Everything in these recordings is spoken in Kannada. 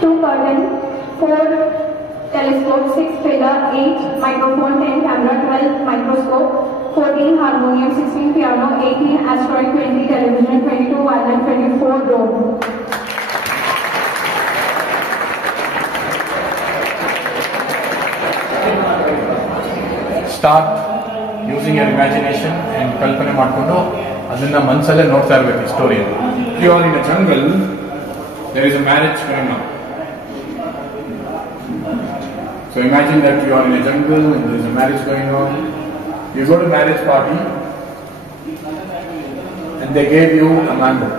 2 curtain, 4 telescope, 6 pillar, 8 microphone, 10 camera, 12 microscope, 14 harmonium, 16 piano, 18 asteroid, 20 television, 22 violin, 24 drone. Start using your imagination and kalpane ಮಾಡ್ಕೊಂಡು ಅದನ್ನ ಮನಸಲ್ಲೇ ನೋಡ್ತಾ ಇರಬೇಕು story. You are in a jungle, there is a marriage going on. So imagine that you are in a jungle and there is a marriage going on. You go to marriage party and they gave you a mango.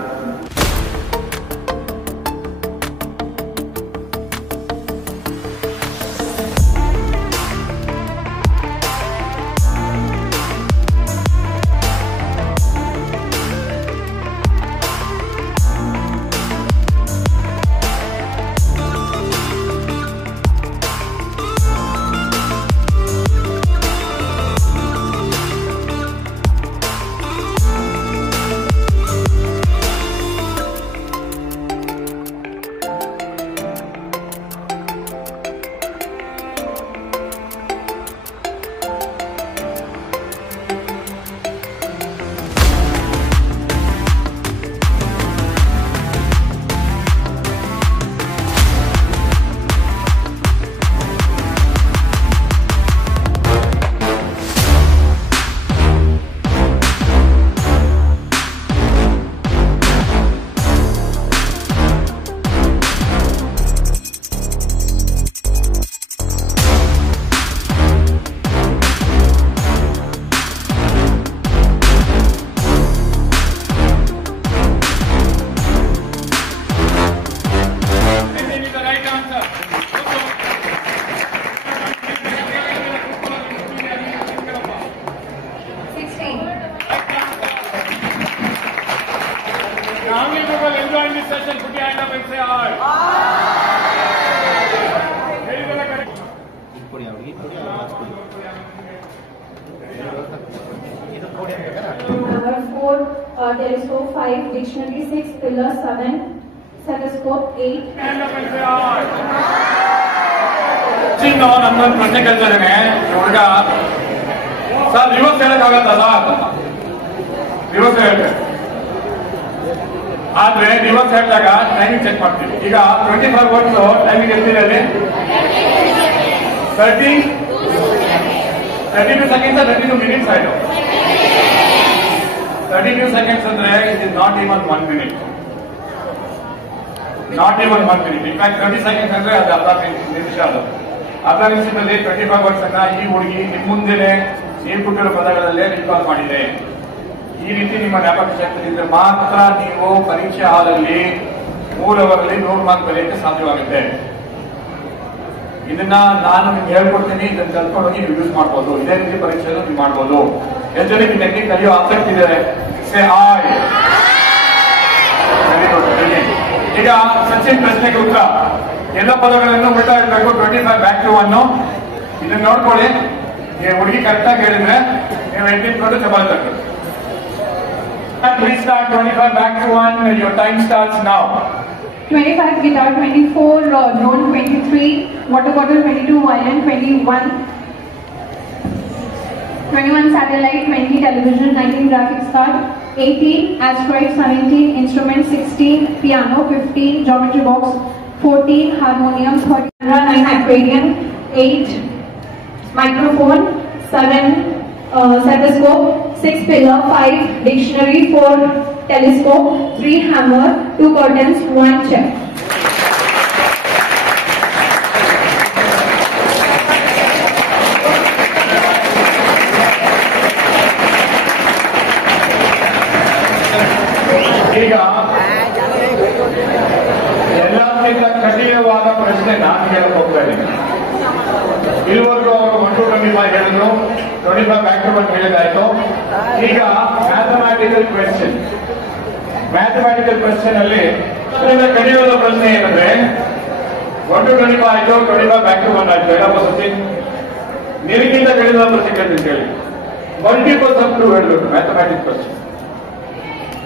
How many people enjoying this session? Put your hand up and say aye. Number 4 telescope, 5 dictionary, 6 pillar, 7 stethoscope, 8. Hand up and say aye. ಚಿನ್ನು ನಮ್ಮೊಂದು ಪ್ರಶ್ನೆ ಕೇಳ್ತಾನೆ ಹುಡುಗ ಸರ್ ರಿವರ್ಸ್ ಹೇಳಕ್ಕಾಗತ್ತಾ ಸರ್ ರಿವರ್ಸ್ ಹೇಳುತ್ತೆ ಆದ್ರೆ ರಿವರ್ಸ್ ಹೇಳಿದಾಗ ಟೈಮಿಂಗ್ ಚೆಕ್ ಮಾಡ್ತೀವಿ ಈಗ 25 ವರ್ಡ್ಸ್ ಟೈಮಿಂಗ್ ಎಷ್ಟಿದೆ ಅಲ್ಲಿ 32 seconds 32 minutes ಆಯ್ತು 32 seconds ಅಂದ್ರೆ it is not even 1 minute not even 1 minute in fact 30 seconds ಅಂದ್ರೆ ಅದು ಅರ್ಧ ನಿಮಿಷ ಅದು ಅರ್ಧ ನಿಮಿಷದಲ್ಲಿ 25 ವರ್ಡ್ಸ್ ಅನ್ನ ಈ ಹುಡುಗಿ ನಿಮ್ಮ ಮುಂದೆನೆ ನೀವು ಕೊಟ್ಟಿರೋ ಪದಗಳಲ್ಲೇ ರಿಕಾಲ್ ಮಾಡಿದೆ. ಈ ರೀತಿ ನಿಮ್ಮ ಜ್ಞಾಪಕ ಶಕ್ತಿ ಇದ್ರೆ ಮಾತ್ರ ನೀವು ಪರೀಕ್ಷೆ ಹಾಲಲ್ಲಿ 3 ಅವರಲ್ಲಿ 100 ಮಾರ್ಕ್ ಬರೆಯಕ್ಕೆ ಸಾಧ್ಯವಾಗುತ್ತೆ. ಇದನ್ನ ನಾನು ನಿಮ್ಗೆ ಹೇಳ್ಕೊಡ್ತೀನಿ, ಇದನ್ನ ಕಲ್ತ್ಕೊಂಡು ಹೋಗಿ ನೀವು ಯೂಸ್ ಮಾಡ್ಬೋದು. ಇದೇ ರೀತಿ ಪರೀಕ್ಷೆಯನ್ನು ನೀವು ಮಾಡ್ಬೋದು. ಎಷ್ಟು ಜನಕ್ಕೆ ಈ ಟೆಕ್ನಿಕ್ ಕಲಿಯೋ ಆಸಕ್ತಿ ಇದೆ? ಸೇ ಆಯ್. ಈಗ ಸಚಿನ್ ಪ್ರಶ್ನೆಗೆ ಉತ್ತರ ಎಲ್ಲ ಪದಗಳನ್ನು ಉಲ್ಟಾ ಇರಬೇಕು. 25 ಬ್ಯಾಕ್ ಟು 1 ಇದನ್ನ ನೋಡ್ಕೊಳ್ಳಿ. ಹುಡುಗಿ ಕರೆಕ್ಟಾಗಿ ಹೇಳಿದ್ರೆ ನೀವು ಎಂಟಿಟ್ಕೊಂಡು ಚಪಾತಿ ತಗೊಳ್ಳಿ. Restart 25 back to 1. Your time starts now. 25 guitar, 24 drone, 23 water bottle, 22 violin, 21 satellite, 20 television, 19 graphics card, 18 asteroid, 17 instrument, 16 piano, 15 geometry box, 14 harmonium, 13 9 aquarium, 8 microphone, 7 stethoscope, 6 pillar, 5 dictionary, 4 telescope, 3 hammer, 2 curtains, 1 chair. ಈಗ ಎಲ್ಲಕ್ಕಿಂತ ಕಠಿಣವಾದ ಪ್ರಶ್ನೆ ನಾನು ಹೇಳಕ್ ಹೋಗ್ತಾ ಇದ್ದೀನಿ. ಇದುವರೆಗೂ ಅವರು 1 to 25 ಹೇಳಿದ್ರು, 25 ಬ್ಯಾಕ್ ಟು 1 ಹೇಳಿದಾಯ್ತು. ಈಗ ಮ್ಯಾಥಮ್ಯಾಟಿಕಲ್ ಕ್ವೆಶ್ಚನ್ ಅಲ್ಲಿ ಕಡಿಮೆಯ ಪ್ರಶ್ನೆ ಏನಂದ್ರೆ 1 to 25 ಆಯ್ತು, 25 ಬ್ಯಾಕ್ ಟು 1 ಆಯ್ತು. ಹೇಳಪ್ಪ ಸಚಿನ್, ನಿನಗಿಂತ ಕಡಿಮೆ ಪ್ರಶ್ನೆ ಕೇಳ್ತೀನಿ ಹೇಳಿ. ಮಲ್ಟಿಪಲ್ಸ್ ಆಫ್ 2 ಹೇಳ್ಬೇಕು. ಮ್ಯಾಥಮ್ಯಾಟಿಕ್ಸ್ ಕ್ವೆಶ್ಚನ್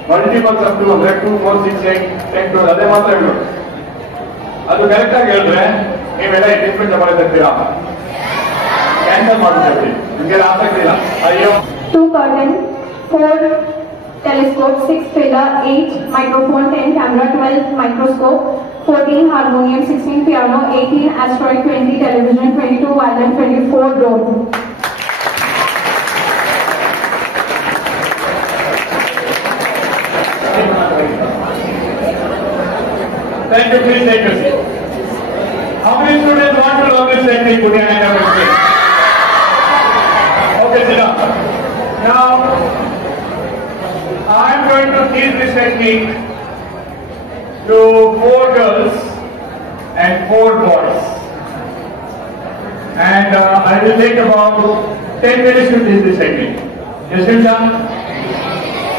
ಮಲ್ಟಿಪಲ್ಸ್ ಆಫ್ 2 ಅಂದ್ರೆ 2 4 6 8 10 12 ಅದೇ ಮಾತ್ರ ಹೇಳ್ಬೇಕು. ಅದು ಕರೆಕ್ಟ್ ಆಗಿ ಹೇಳಿದ್ರೆ ನೀವೆಲ್ಲ ಈ ಟ್ರೀಟ್ಮೆಂಟ್ ತಗೊಳ್ಳಿ ತರ್ತೀರಾ, ಕ್ಯಾನ್ಸಲ್ ಮಾಡ್ಬಿಡ್ತೀವಿ, ನಿಮ್ಗೆಲ್ಲ ಆಸಕ್ತಿ ಇಲ್ಲ. ಅಯ್ಯೋ 2 curtain, 4 telescope, 6 pillar, 8 microphone, 10 camera, 12 microscope, 14 harmonium, 16 piano, 18 asteroid, 20 television, 22 violin, 24 drone. Thank you. Please take a seat. How many students want to learn this technique? Put your hand up and say. Okay, sit down. Now, I am going to teach this technique to 4 girls and 4 boys. And I will take about 10 minutes to teach this technique. Yes, Nimsha?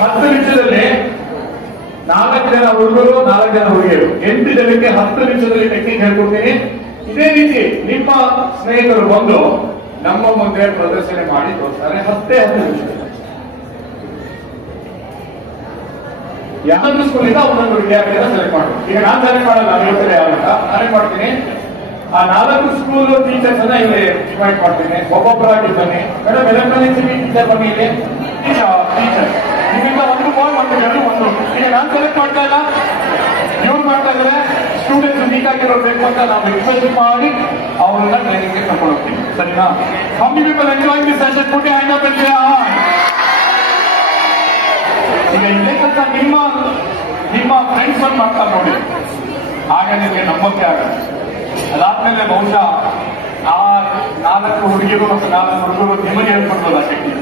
10 ನಿಮಿಷದಲ್ಲಿ 4 ಜನ ಹುಡುಗರು 4 ಜನ ಹುಡುಗಿಯರು 8 ಜನಕ್ಕೆ 10 ನಿಮಿಷದಲ್ಲಿ ಟೆಕ್ನಿಕ್ ಹೇಳ್ಕೊಡ್ತೀನಿ. ಇದೇ ರೀತಿ ನಿಮ್ಮ ಸ್ನೇಹಿತರು ಬಂದು ನಮ್ಮ ಮುಂದೆ ಪ್ರದರ್ಶನ ಮಾಡಿ ತೋರಿಸ್ತಾರೆ 10 ನಿಮಿಷದಲ್ಲಿ. ಯಾವ್ದು ಸ್ಕೂಲಿಂದ ಒಂದೊಂದು ವಿದ್ಯಾರ್ಥಿನ ಸೆಲೆಕ್ಟ್ ಮಾಡಬೇಕು. ಈಗ ನಾನು ಸೆಲೆಕ್ಟ್ ಮಾಡಲ್ಲ, ಹೇಳ್ತಾರೆ ಯಾರಂತ ನಾನೇ ಮಾಡ್ತೀನಿ. ಆ 4 ಸ್ಕೂಲ್ ಟೀಚರ್ಸ್ ಅನ್ನ ಇಲ್ಲಿ ಇನ್ವೈಟ್ ಮಾಡ್ತೀನಿ, ಒಬ್ಬೊಬ್ಬರಾಗಿ ಬನ್ನಿ. ಮೇಡಮ್ ಎಲೆಕ್ಟ್ರಾನಿಕ್ಸ್ ಟೀಚರ್ ಬನ್ನಿ ಇಲ್ಲಿ. ಟೀಚರ್ ನಿಮ್ಮಿಂದ ಒಂದು ಬಾಲ್ ಒಂದು ಎರಡು ಒಂದು. ಈಗ ನಾನು ಸೆಲೆಕ್ಟ್ ಮಾಡ್ತಾ ಇಲ್ಲ, ಇವ್ರು ಮಾಡ್ತಾ ಇದ್ದಾರೆ. ಸ್ಟೂಡೆಂಟ್ಸ್ ವೀಕ್ ಆಗಿರೋರು ಬೇಕು ಅಂತ ನಾವು ರಿಕ್ವೆಸ್ಟ್ ಮಾಡಿ ಅವರನ್ನ ಟ್ರೈನಿಂಗ್ಗೆ ಕರ್ಕೊಂಡು ಹೋಗ್ತೀವಿ, ಸರಿನಾ? How many people enjoying this session? Put your hand up and say hi. ಈಗ ಇದೇ ಕೆಲಸ ನಿಮ್ಮ ಫ್ರೆಂಡ್ಸ್ ಬಂದು ಮಾಡ್ತಾರೆ ನೋಡಿ, ಆಗ ನಿಮಗೆ ನಂಬಕ್ಕೆ ಆಗಲ್ಲ. ಅದಾದ್ಮೇಲೆ ಬಹುಶಃ ಆ 4 ಹುಡುಗಿರು ಮತ್ತು 4 ಹುಡುಗರು ನಿಮಗೆ ಹೇಳ್ಕೊಡ್ಬೋದು ಆ technique.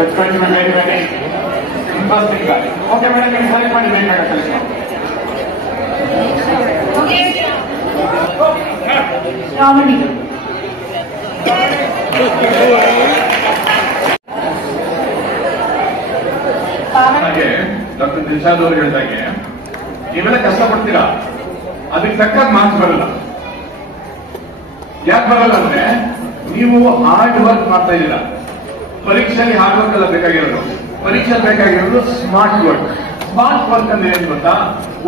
It's going to be very very interesting ಗಾಡಿ. ಓಕೆ ಮೇಡಮ್, ನೀವು ಸೆಲೆಕ್ಟ್ ಮಾಡಿ ಬೇಕಾಗುತ್ತೆ. Ramani. ಹಾಗೆ ಡಾಕ್ಟರ್ ದಿಲ್ಶಾದ್ ಅವರು ಹೇಳಿದಾಗೆ ನೀವೆಲ್ಲ ಕಷ್ಟಪಡ್ತೀರಾ, ಅದಕ್ಕೆ ತಕ್ಕ ಮಾರ್ಕ್ಸ್ ಬರಲ್ಲ. ಯಾಕೆ ಬರಲ್ಲ ಅಂದ್ರೆ ನೀವು ಹಾರ್ಡ್ ವರ್ಕ್ ಮಾಡ್ತಾ ಇದ್ದೀರಾ. ಪರೀಕ್ಷೆಯಲ್ಲಿ ಹಾರ್ಡ್ ವರ್ಕ್ ಎಲ್ಲ ಬೇಕಾಗಿರೋದು, ಪರೀಕ್ಷೆಯಲ್ಲಿ ಬೇಕಾಗಿರೋದು ಸ್ಮಾರ್ಟ್ ವರ್ಕ್. ಸ್ಮಾರ್ಟ್ ವರ್ಕ್ ಅಂದ್ರೆ ಏನ್ ಗೊತ್ತಾ?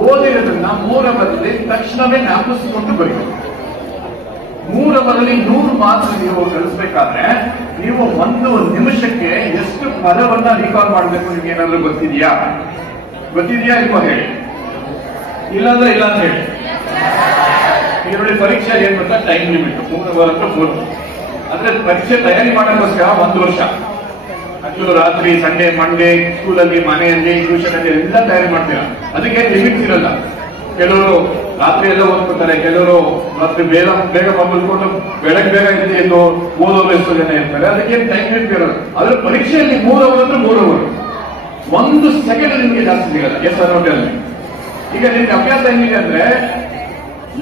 ಓದಿರೋದನ್ನ 3 ಅವರಲ್ಲಿ ತಕ್ಷಣವೇ ಜ್ಞಾಪಿಸಿಕೊಂಡು ಬರೀಬೇಕು. 3 ಅವರಲ್ಲಿ 100 ಮಾರ್ಕ್ಸ್ ನೀವು ಕಲಿಸ್ಬೇಕಾದ್ರೆ ನೀವು 1 ನಿಮಿಷಕ್ಕೆ ಎಷ್ಟು ಪದವನ್ನ ರಿಕಾಲ್ ಮಾಡಬೇಕು ನಿಮ್ಗೆ ಏನಾದ್ರು ಗೊತ್ತಿದೆಯಾ ಇಲ್ವಾ ಹೇಳಿ. ಇಲ್ಲಾಂದ್ರೆ ಇಲ್ಲ ಅಂತ ಹೇಳಿ. ಈಗ ನೋಡಿ, ಪರೀಕ್ಷೆ ಏನ್ ಗೊತ್ತಾ? ಟೈಮ್ ಲಿಮಿಟ್ 3 ಅವರ್ ಅಂತ 3. ಅಂದ್ರೆ ಪರೀಕ್ಷೆ ತಯಾರಿ ಮಾಡೋಕ್ಕೋಸ್ಕರ 1 ವರ್ಷ ಹಗಲು ರಾತ್ರಿ, ಸಂಡೇ ಮಂಡೇ ಸ್ಕೂಲಲ್ಲಿ, ಮನೆಯಲ್ಲಿ, ಟ್ಯೂಷನ್ ಅಲ್ಲಿ ಎಲ್ಲ ತಯಾರಿ ಮಾಡ್ತೀರಾ. ಅದಕ್ಕೆ ಲಿಮಿಟ್ಸ್ ಇರಲ್ಲ. ಕೆಲವರು ರಾತ್ರಿ ಎಲ್ಲ ಓದ್ಕೊತಾರೆ, ಕೆಲವರು ರಾತ್ರಿ ಬೇಗ ಮಲ್ಕೊಂಡು ಬೆಳಗ್ಗೆ ಬೇಗ ಎಂದು ಓದೋರು ಎಷ್ಟು ಜನ ಇರ್ತಾರೆ. ಅದಕ್ಕೆ ಟೈಮ್ ಲಿಮಿಟ್ ಇರೋದು. ಆದ್ರೆ ಪರೀಕ್ಷೆಯಲ್ಲಿ 3 ಅವರ್ ಅಂದ್ರೆ 3 ಅವರ್, 1 ಸೆಕೆಂಡ್ ನಿಮ್ಗೆ ಜಾಸ್ತಿ ಸಿಗಲ್ಲ. ಎಸ್ ಅಲ್ಲಿ ಈಗ ನಿಮ್ಗೆ ಅಭ್ಯಾಸ ಹೆಂಗಿದೆ ಅಂದ್ರೆ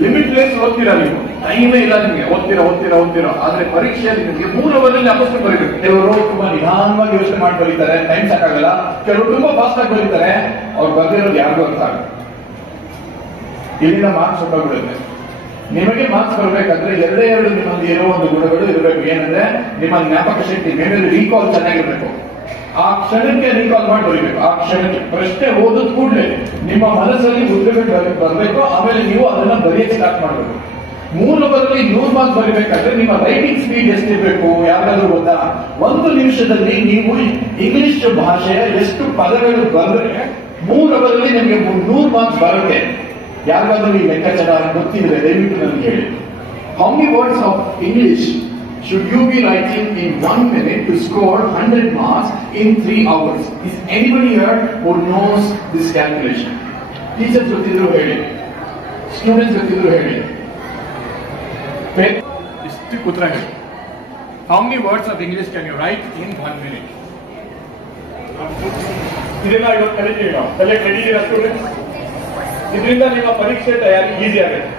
ಲಿಮಿಟ್ಲೆಸ್ ಓದ್ತೀರಾ ನೀವು, ಟೈಮೇ ಇಲ್ಲ ನಿಮ್ಗೆ. ಓದ್ತೀರಾ. ಆದ್ರೆ ಪರೀಕ್ಷೆಯಲ್ಲಿ ನಿಮ್ಗೆ 3 ಅವರಲ್ಲಿ ಅಪಸ್ತು ಬರೀಬೇಕು. ಕೆಲವರು ತುಂಬಾ ನಿಧಾನವಾಗಿ ಯೋಚನೆ ಮಾಡಿ ಬರೀತಾರೆ, ಟೈಮ್ ಸಾಕಾಗಲ್ಲ. ಕೆಲವರು ತುಂಬಾ ಫಾಸ್ಟ್ ಆಗಿ ಬರೀತಾರೆ, ಅವ್ರು ಬರ್ದಿರೋದು ಯಾರಿಗೂ ಅರ್ಥ ಆಗಲ್ಲ. ಇಲ್ಲಿಂದ ಮಾರ್ಕ್ಸ್ ಹೊಟ್ಟೋಗ್ಬಿಡುತ್ತೆ. ನಿಮಗೆ ಮಾರ್ಕ್ಸ್ ಬರಬೇಕಾದ್ರೆ 2 ನಿಮ್ಮಲ್ಲಿ ಇರೋ ಒಂದು ಗುಣಗಳು ಇರಬೇಕು. ಏನಂದ್ರೆ ನಿಮ್ಮ ಜ್ಞಾಪಕ ಶಕ್ತಿ, ಮೆಮೊರಿ ರೀಕಾಲ್ ಚೆನ್ನಾಗಿರ್ಬೇಕು. ಆ ಕ್ಷಣಕ್ಕೆ ರೀಕಾಲ್ ಮಾಡಿ ಬರೀಬೇಕು. ಆ ಕ್ಷಣಕ್ಕೆ ಪ್ರಶ್ನೆ ಓದೋದ್ ಕೂಡಲೇ ನಿಮ್ಮ ಮನಸ್ಸಲ್ಲಿ ಉತ್ತರಗಳು ಬರಬೇಕು. ಆಮೇಲೆ ನೀವು ಅದನ್ನ ಬರೆಯಕ್ಕೆ ಸ್ಟಾರ್ಟ್ ಮಾಡಬೇಕು. 3 ಅವರಲ್ಲಿ 100 ಮಾರ್ಕ್ಸ್ ಬರೀಬೇಕಾದ್ರೆ ನಿಮ್ಮ ರೈಟಿಂಗ್ ಸ್ಪೀಡ್ ಎಷ್ಟಿರ್ಬೇಕು ಯಾರಾದ್ರೂ ಗೊತ್ತಾ? 1 ನಿಮಿಷದಲ್ಲಿ ನೀವು ಇಂಗ್ಲಿಷ್ ಭಾಷೆಯ ಎಷ್ಟು ಪದಗಳು ಬಂದ್ರೆ 3 ಅವರಲ್ಲಿ ನಿಮಗೆ 100 ಮಾರ್ಕ್ಸ್ ಬರುತ್ತೆ. ಯಾರಿಗಾದ್ರೂ ಈ ಲೆಕ್ಕಾಚಾರ ಗೊತ್ತಿದ್ರೆ ದಯವಿಟ್ಟು ನನಗೆ ಹೇಳಿ. How many words of English should you be writing in 1 minute to score 100 marks in 3 hours? Is anybody here who knows this calculation? Teachers ಗೊತ್ತಿದ್ರು ಹೇಳಿ, ಸ್ಟೂಡೆಂಟ್ಸ್ ಗೊತ್ತಿದ್ರು ಹೇಳಿ. ಇಷ್ಟು ಉತ್ತರ ಹೇಳಿ. How many words of English can you write in 1 minute? ಇದೆಲ್ಲ ಇವತ್ತು ಕಲಿತೀವಿ ನಾವು. ಕಲಿಯಕ್ಕೆ ರೆಡಿ ಇದೀರಾ ಸ್ಟೂಡೆಂಟ್ಸ್? ಇದರಿಂದ ನಿಮ್ಮ ಪರೀಕ್ಷೆ ತಯಾರಿ ಈಸಿ ಆಗುತ್ತೆ.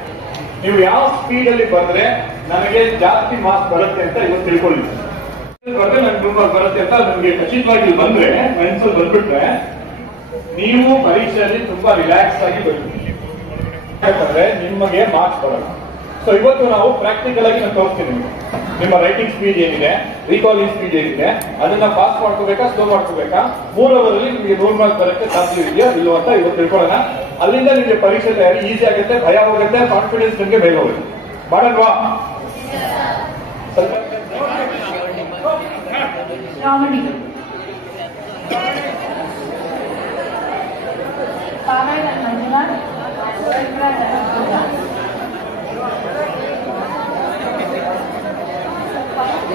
ನೀವು ಯಾವ ಸ್ಪೀಡ್ ಅಲ್ಲಿ ಬಂದ್ರೆ ನನಗೆ ಜಾಸ್ತಿ ಮಾರ್ಕ್ಸ್ ಬರುತ್ತೆ ಅಂತ ಇವತ್ತು ತಿಳ್ಕೊಳ್ಳಿ. ನನಗೆ 100 ಮಾರ್ಕ್ಸ್ ಬರುತ್ತೆ ಅಂತ ನನಗೆ ಖಚಿತವಾಗಿ ಬಂದ್ರೆ, ಮನಸ್ಸಲ್ಲಿ ಬಂದ್ಬಿಟ್ರೆ ನೀವು ಪರೀಕ್ಷೆಯಲ್ಲಿ ತುಂಬಾ ರಿಲ್ಯಾಕ್ಸ್ ಆಗಿ ಬರ್ತೀವಿ. ಯಾಕಂದ್ರೆ ನಿಮಗೆ ಮಾರ್ಕ್ಸ್ ಬರಲ್ಲ. ಸೊ ಇವತ್ತು ನಾವು ಪ್ರಾಕ್ಟಿಕಲ್ ಆಗಿ ನಾನು ತೋರಿಸ್ತೀನಿ ನಿಮಗೆ. ನಿಮ್ಮ ರೈಟಿಂಗ್ ಸ್ಪೀಡ್ ಏನಿದೆ, ರಿಕಾಲಿಂಗ್ ಸ್ಪೀಡ್ ಏನಿದೆ, ಅದನ್ನ ಪಾಸ್ ಮಾಡ್ಕೋಬೇಕಾ, ಸ್ಲೋ ಮಾಡ್ಕೋಬೇಕಾ, 3 ಅವರಲ್ಲಿ ನಿಮಗೆ 100 ಮಾರ್ಕ್ಸ್ ಬರುತ್ತೆ ಸಾಧ್ಯ ಇದೆಯಾ ಇಲ್ಲೋ ಅಂತ ಇವತ್ತು ತಿಳ್ಕೊಳ್ಳೋಣ. ಅಲ್ಲಿಂದ ನಿಮಗೆ ಪರೀಕ್ಷೆ ತಯಾರಿ ಈಸಿ ಆಗುತ್ತೆ, ಭಯ ಹೋಗುತ್ತೆ, ಕಾನ್ಫಿಡೆನ್ಸ್ ನಿಮಗೆ ಬೇಗ ಹೋಗುತ್ತೆ. ಮಾಡಲ್ವಾ? ಸ್ವಲ್ಪ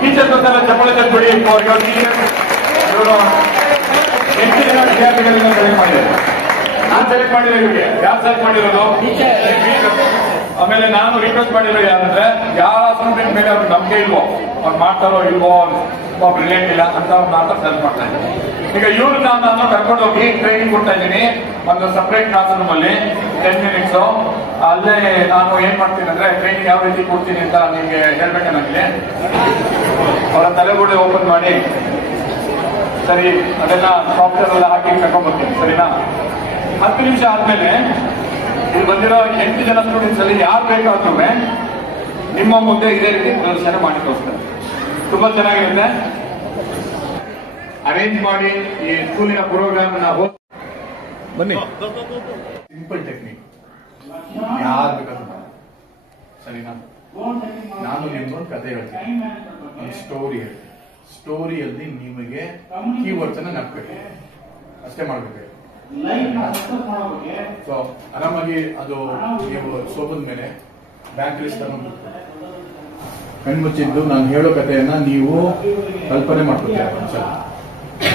ಟೀಚರ್ಸ್ ಒಂದ್ಸಲ ಚಪ್ಪಳೆ ತಗ್ಬಿಡಿ. ಇವರು 8 ಜನ ವಿದ್ಯಾರ್ಥಿಗಳನ್ನ ಸೆಲೆಕ್ಟ್ ಮಾಡಿದ್ದಾರೆ. ನಾನು ಸೆಲೆಕ್ಟ್ ಮಾಡಿರೋ ಇವರಿಗೆ ಯಾರು ಸೆಲೆಕ್ಟ್ ಮಾಡಿರೋದು? ಆಮೇಲೆ ನಾನು ರಿಕ್ವೆಸ್ಟ್ ಮಾಡಿರೋ ಯಾರಂದ್ರೆ ಯಾರ ಸ್ಟೂಡೆಂಟ್ ಮೇಲೆ ಅವ್ರಿಗೆ ನಂಬಿಕೆ ಇಲ್ವೋ, ಅವ್ರು ಮಾಡ್ತಾರೋ ಇಲ್ವೋ, ಬ್ರಿಲಿಯಂಟ್ ಇಲ್ಲ ಅಂತ ಮಾತ್ರ ಸೆಲೆಕ್ಟ್ ಮಾಡ್ತಾ ಇದ್ದೀನಿ. ಈಗ ಇವ್ರು ನಾನು ಕರ್ಕೊಂಡು ಹೋಗಿ ಟ್ರೈನಿಂಗ್ ಕೊಡ್ತಾ ಇದ್ದೀನಿ ಒಂದು ಸಪರೇಟ್ ಕ್ಲಾಸ್ ರೂಮ್ ಅಲ್ಲಿ 10 minutes. ಅಲ್ಲೇ ನಾನು ಏನ್ ಮಾಡ್ತೀನಿ ಅಂದ್ರೆ ಟ್ರೈನಿಂಗ್ ಯಾವ ರೀತಿ ಕೊಡ್ತೀನಿ ಅಂತ ನಿಮ್ಗೆ ಹೇಳ್ಬೇಕು. ನನಗೆ ಅವರ ತಲೆಗೂಡೆ ಓಪನ್ ಮಾಡಿ ಸರಿ ಅದೆಲ್ಲ ಸಾಫ್ಟ್ವೇರ್ ಎಲ್ಲ ಹಾಕಿ ಕರ್ಕೊಂಡ್ಬರ್ತೀನಿ. ಸರಿನಾ? 10 ನಿಮಿಷ ಆದ್ಮೇಲೆ ಇಲ್ಲಿ ಬಂದಿರೋ 8 ಜನ ಸ್ಟೂಡೆಂಟ್ಸ್ ಅಲ್ಲಿ ಯಾರು ಬೇಕಾದ್ರೂ ನಿಮ್ಮ ಮುಂದೆ ಇದೇ ರೀತಿ ಪ್ರದರ್ಶನ ಮಾಡಿ ತೋರಿಸ್ತಾರೆ. ತುಂಬಾ ಚೆನ್ನಾಗಿರುತ್ತೆ. ಅರೇಂಜ್ ಮಾಡಿ ಈ ಸ್ಕೂಲಿನ ಪ್ರೋಗ್ರಾಮ್ ಬನ್ನಿ. ಸಿಂಪಲ್ ಟೆಕ್ನಿಕ್ ಯಾರು ಬೇಕಾದ್ರೂ ಸರಿನಾ? ನಾನು ನಿಮ್ಗೊಂದು ಕತೆ ಹೇಳ್ತೀನಿ, ಒಂದು ಸ್ಟೋರಿ ಹೇಳ್ತೀನಿ. ಸ್ಟೋರಿಯಲ್ಲಿ ನಿಮಗೆ ಕೀವರ್ಡ್ಸ್ ಅನ್ನ ನೆನಪಬೇಕು, ಅಷ್ಟೇ ಮಾಡ್ಬೇಕು. ಸೊ ಆರಾಮಾಗಿ ಅದು ನೀವು ಸೋಬದ ಮೇಲೆ ಬ್ಯಾಂಕ್ ಲಿಸ್ಟ್ ಅನ್ನು ಕಣ್ಮುಚ್ಚಿದ್ದು ನಾನು ಹೇಳೋ ಕಥೆಯನ್ನ ನೀವು ಕಲ್ಪನೆ ಮಾಡ್ಕೊತೀರ, ಒಂದ್ಸಲ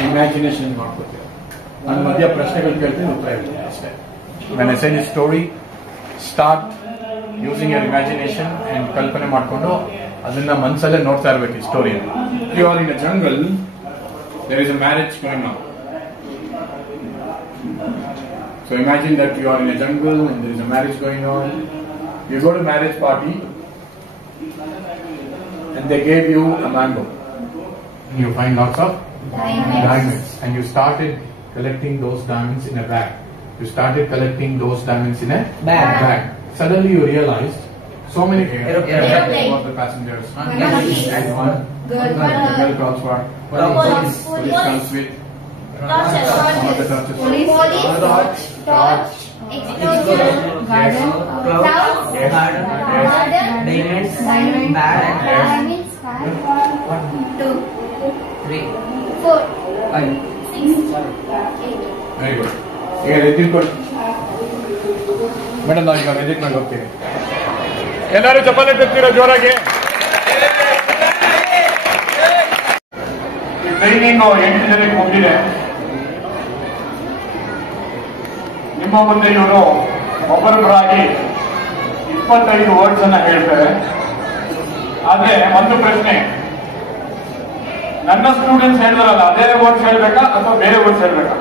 ಇಮ್ಯಾಜಿನೇಷನ್ ಮಾಡ್ಕೊತೀರ. ನಾನು ಮಧ್ಯ ಪ್ರಶ್ನೆಗಳು ಕೇಳ್ತೀನಿ, ಉತ್ತರ ಹೇಳ್ತೀನಿ ಅಷ್ಟೇ. When I say this story, start using your imagination and ಕಲ್ಪನೆ ಮಾಡ್ಕೊಂಡು ಅದನ್ನ ಮನಸ್ಸಲ್ಲೇ ನೋಡ್ತಾ ಇರ್ಬೇಕು ಈ story. You are in a jungle, there is a marriage going on. So imagine that you are in a jungle and there is a marriage going on. You go to a marriage party and they gave you a mango. And you find lots of diamonds. And you started collecting those diamonds in a bag. You started collecting those diamonds in a bag. Suddenly you realized so many airplanes for the passengers. And one girl calls for police comes with one of the torches. Police, torch, explosion, garden, clouds, diamonds, bag, 1, 2, 3, 4, 5, 6, 8. Very good. ಈಗ ರೆಜಿಟ್ ಕೊಡಿ ಮೇಡಮ್. ನಾವು ಈಗ ರೆಜಿಟ್ ಮಾಡಿ ಹೋಗ್ತೀವಿ. ಎಲ್ಲರೂ ಚಪ್ಪಾಳೆ ತರ್ತೀರಾ ಜೋರಾಗಿ? ಟ್ರೈನಿಂಗ್ 8 ಜನಕ್ಕೆ ಮುಗಿದಿದೆ. ನಿಮ್ಮ ಮುಂದೆ ಇವರು ಒಬ್ಬರೊಬ್ಬರಾಗಿ 25 ವರ್ಡ್ಸ್ ಅನ್ನ ಹೇಳ್ತಾರೆ. ಆದ್ರೆ ಒಂದು ಪ್ರಶ್ನೆ, ನನ್ನ ಸ್ಟೂಡೆಂಟ್ಸ್ ಹೇಳಿದ್ರಲ್ಲ ಅದೇ ವರ್ಡ್ಸ್ ಹೇಳ್ಬೇಕಾ ಅಥವಾ ಬೇರೆ ವರ್ಡ್ಸ್ ಹೇಳ್ಬೇಕಾ?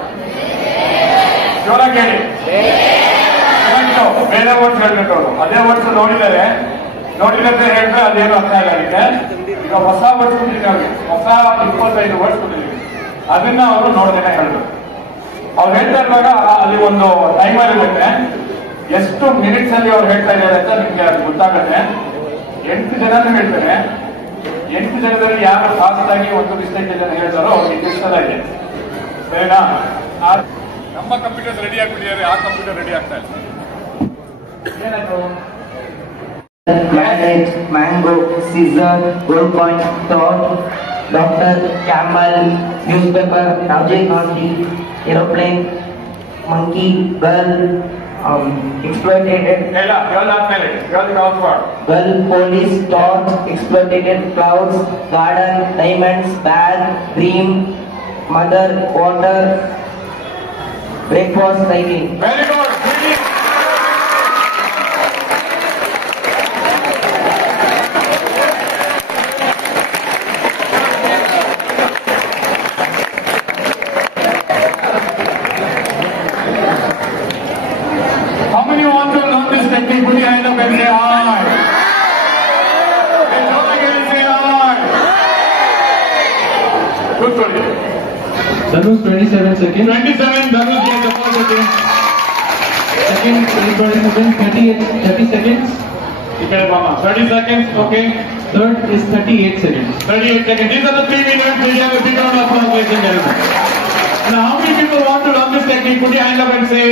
ಜೋರಾಗಿ ಹೇಳಿ. ಬೇರೆ ವರ್ಡ್ಸ್ ಹೇಳ್ಬೇಕು. ಅವರು ಅದೇ ವರ್ಡ್ಸ್ ನೋಡಿದರೆ ಹೇಳಿದ್ರೆ ಅದೇನು ಅರ್ಥ ಆಗಲಿಕ್ಕೆ. ಈಗ ಹೊಸ ವರ್ಡ್ಸ್ ಕೊಟ್ಟಿದ್ದೀವಿ ಅವ್ರಿಗೆ, ಹೊಸ 25 ವರ್ಡ್ಸ್ ಕೊಟ್ಟಿದ್ದೀವಿ. ಅದನ್ನ ಅವರು ನೋಡದೇನೆ ಹೇಳ್ಬೇಕು. ಅವ್ರು ಹೇಳ್ತಾ ಇರುವಾಗ ಅಲ್ಲಿ ಒಂದು ಟೈಮರ್ ಇರುತ್ತೆ, ಎಷ್ಟು ಮಿನಿಟ್ಸ್ ಅಲ್ಲಿ ಅವ್ರು ಹೇಳ್ತಾ ಇದ್ದಾರೆ ಅಂತ ನಿಮ್ಗೆ ಅದು ಗೊತ್ತಾಗುತ್ತೆ. 8 ಜನನೂ ಹೇಳ್ತಾರೆ. 8 ಜನದಲ್ಲಿ ಯಾರು ಫಾಸ್ಟ್ ಆಗಿ ಒಂದು ಮಿಸ್ಟೇಕ್ ಜನ ಹೇಳ್ತಾರೋ ಅವ್ರಿಗೆ ಇಷ್ಟ ಇದೆ. ಸರಿನಾ? ನಮ್ಮ ಕಂಪ್ಯೂಟರ್ಸ್ ರೆಡಿ ಆಗ್ಬಿಟ್ಟಿದ್ದಾರೆ, ಆ ಕಂಪ್ಯೂಟರ್ ರೆಡಿ ಆಗ್ತಾ ಇಲ್ಲ. Planet, mango, scissor, gold coin, thought, doctor, camel, newspaper, Rajiv Gandhi, aeroplane, monkey, girl, exploited, girl, police, torch, exploited, clouds, garden, diamonds, bag, dream, mother, water, breakfast, cycling. Very good. How many want to learn this technique? Put your hand up and say aye. Say aye. Good for you. Dhanush 27 seconds. 27, Dhanush gets the first second. Second is 27, 30 seconds. 30 seconds, okay. Third is 38 seconds. 38 seconds. These are the 3 winners. Please have a big round of applause, ladies and gentlemen. Now, how many people want to learn this technique? Put your hand up and say.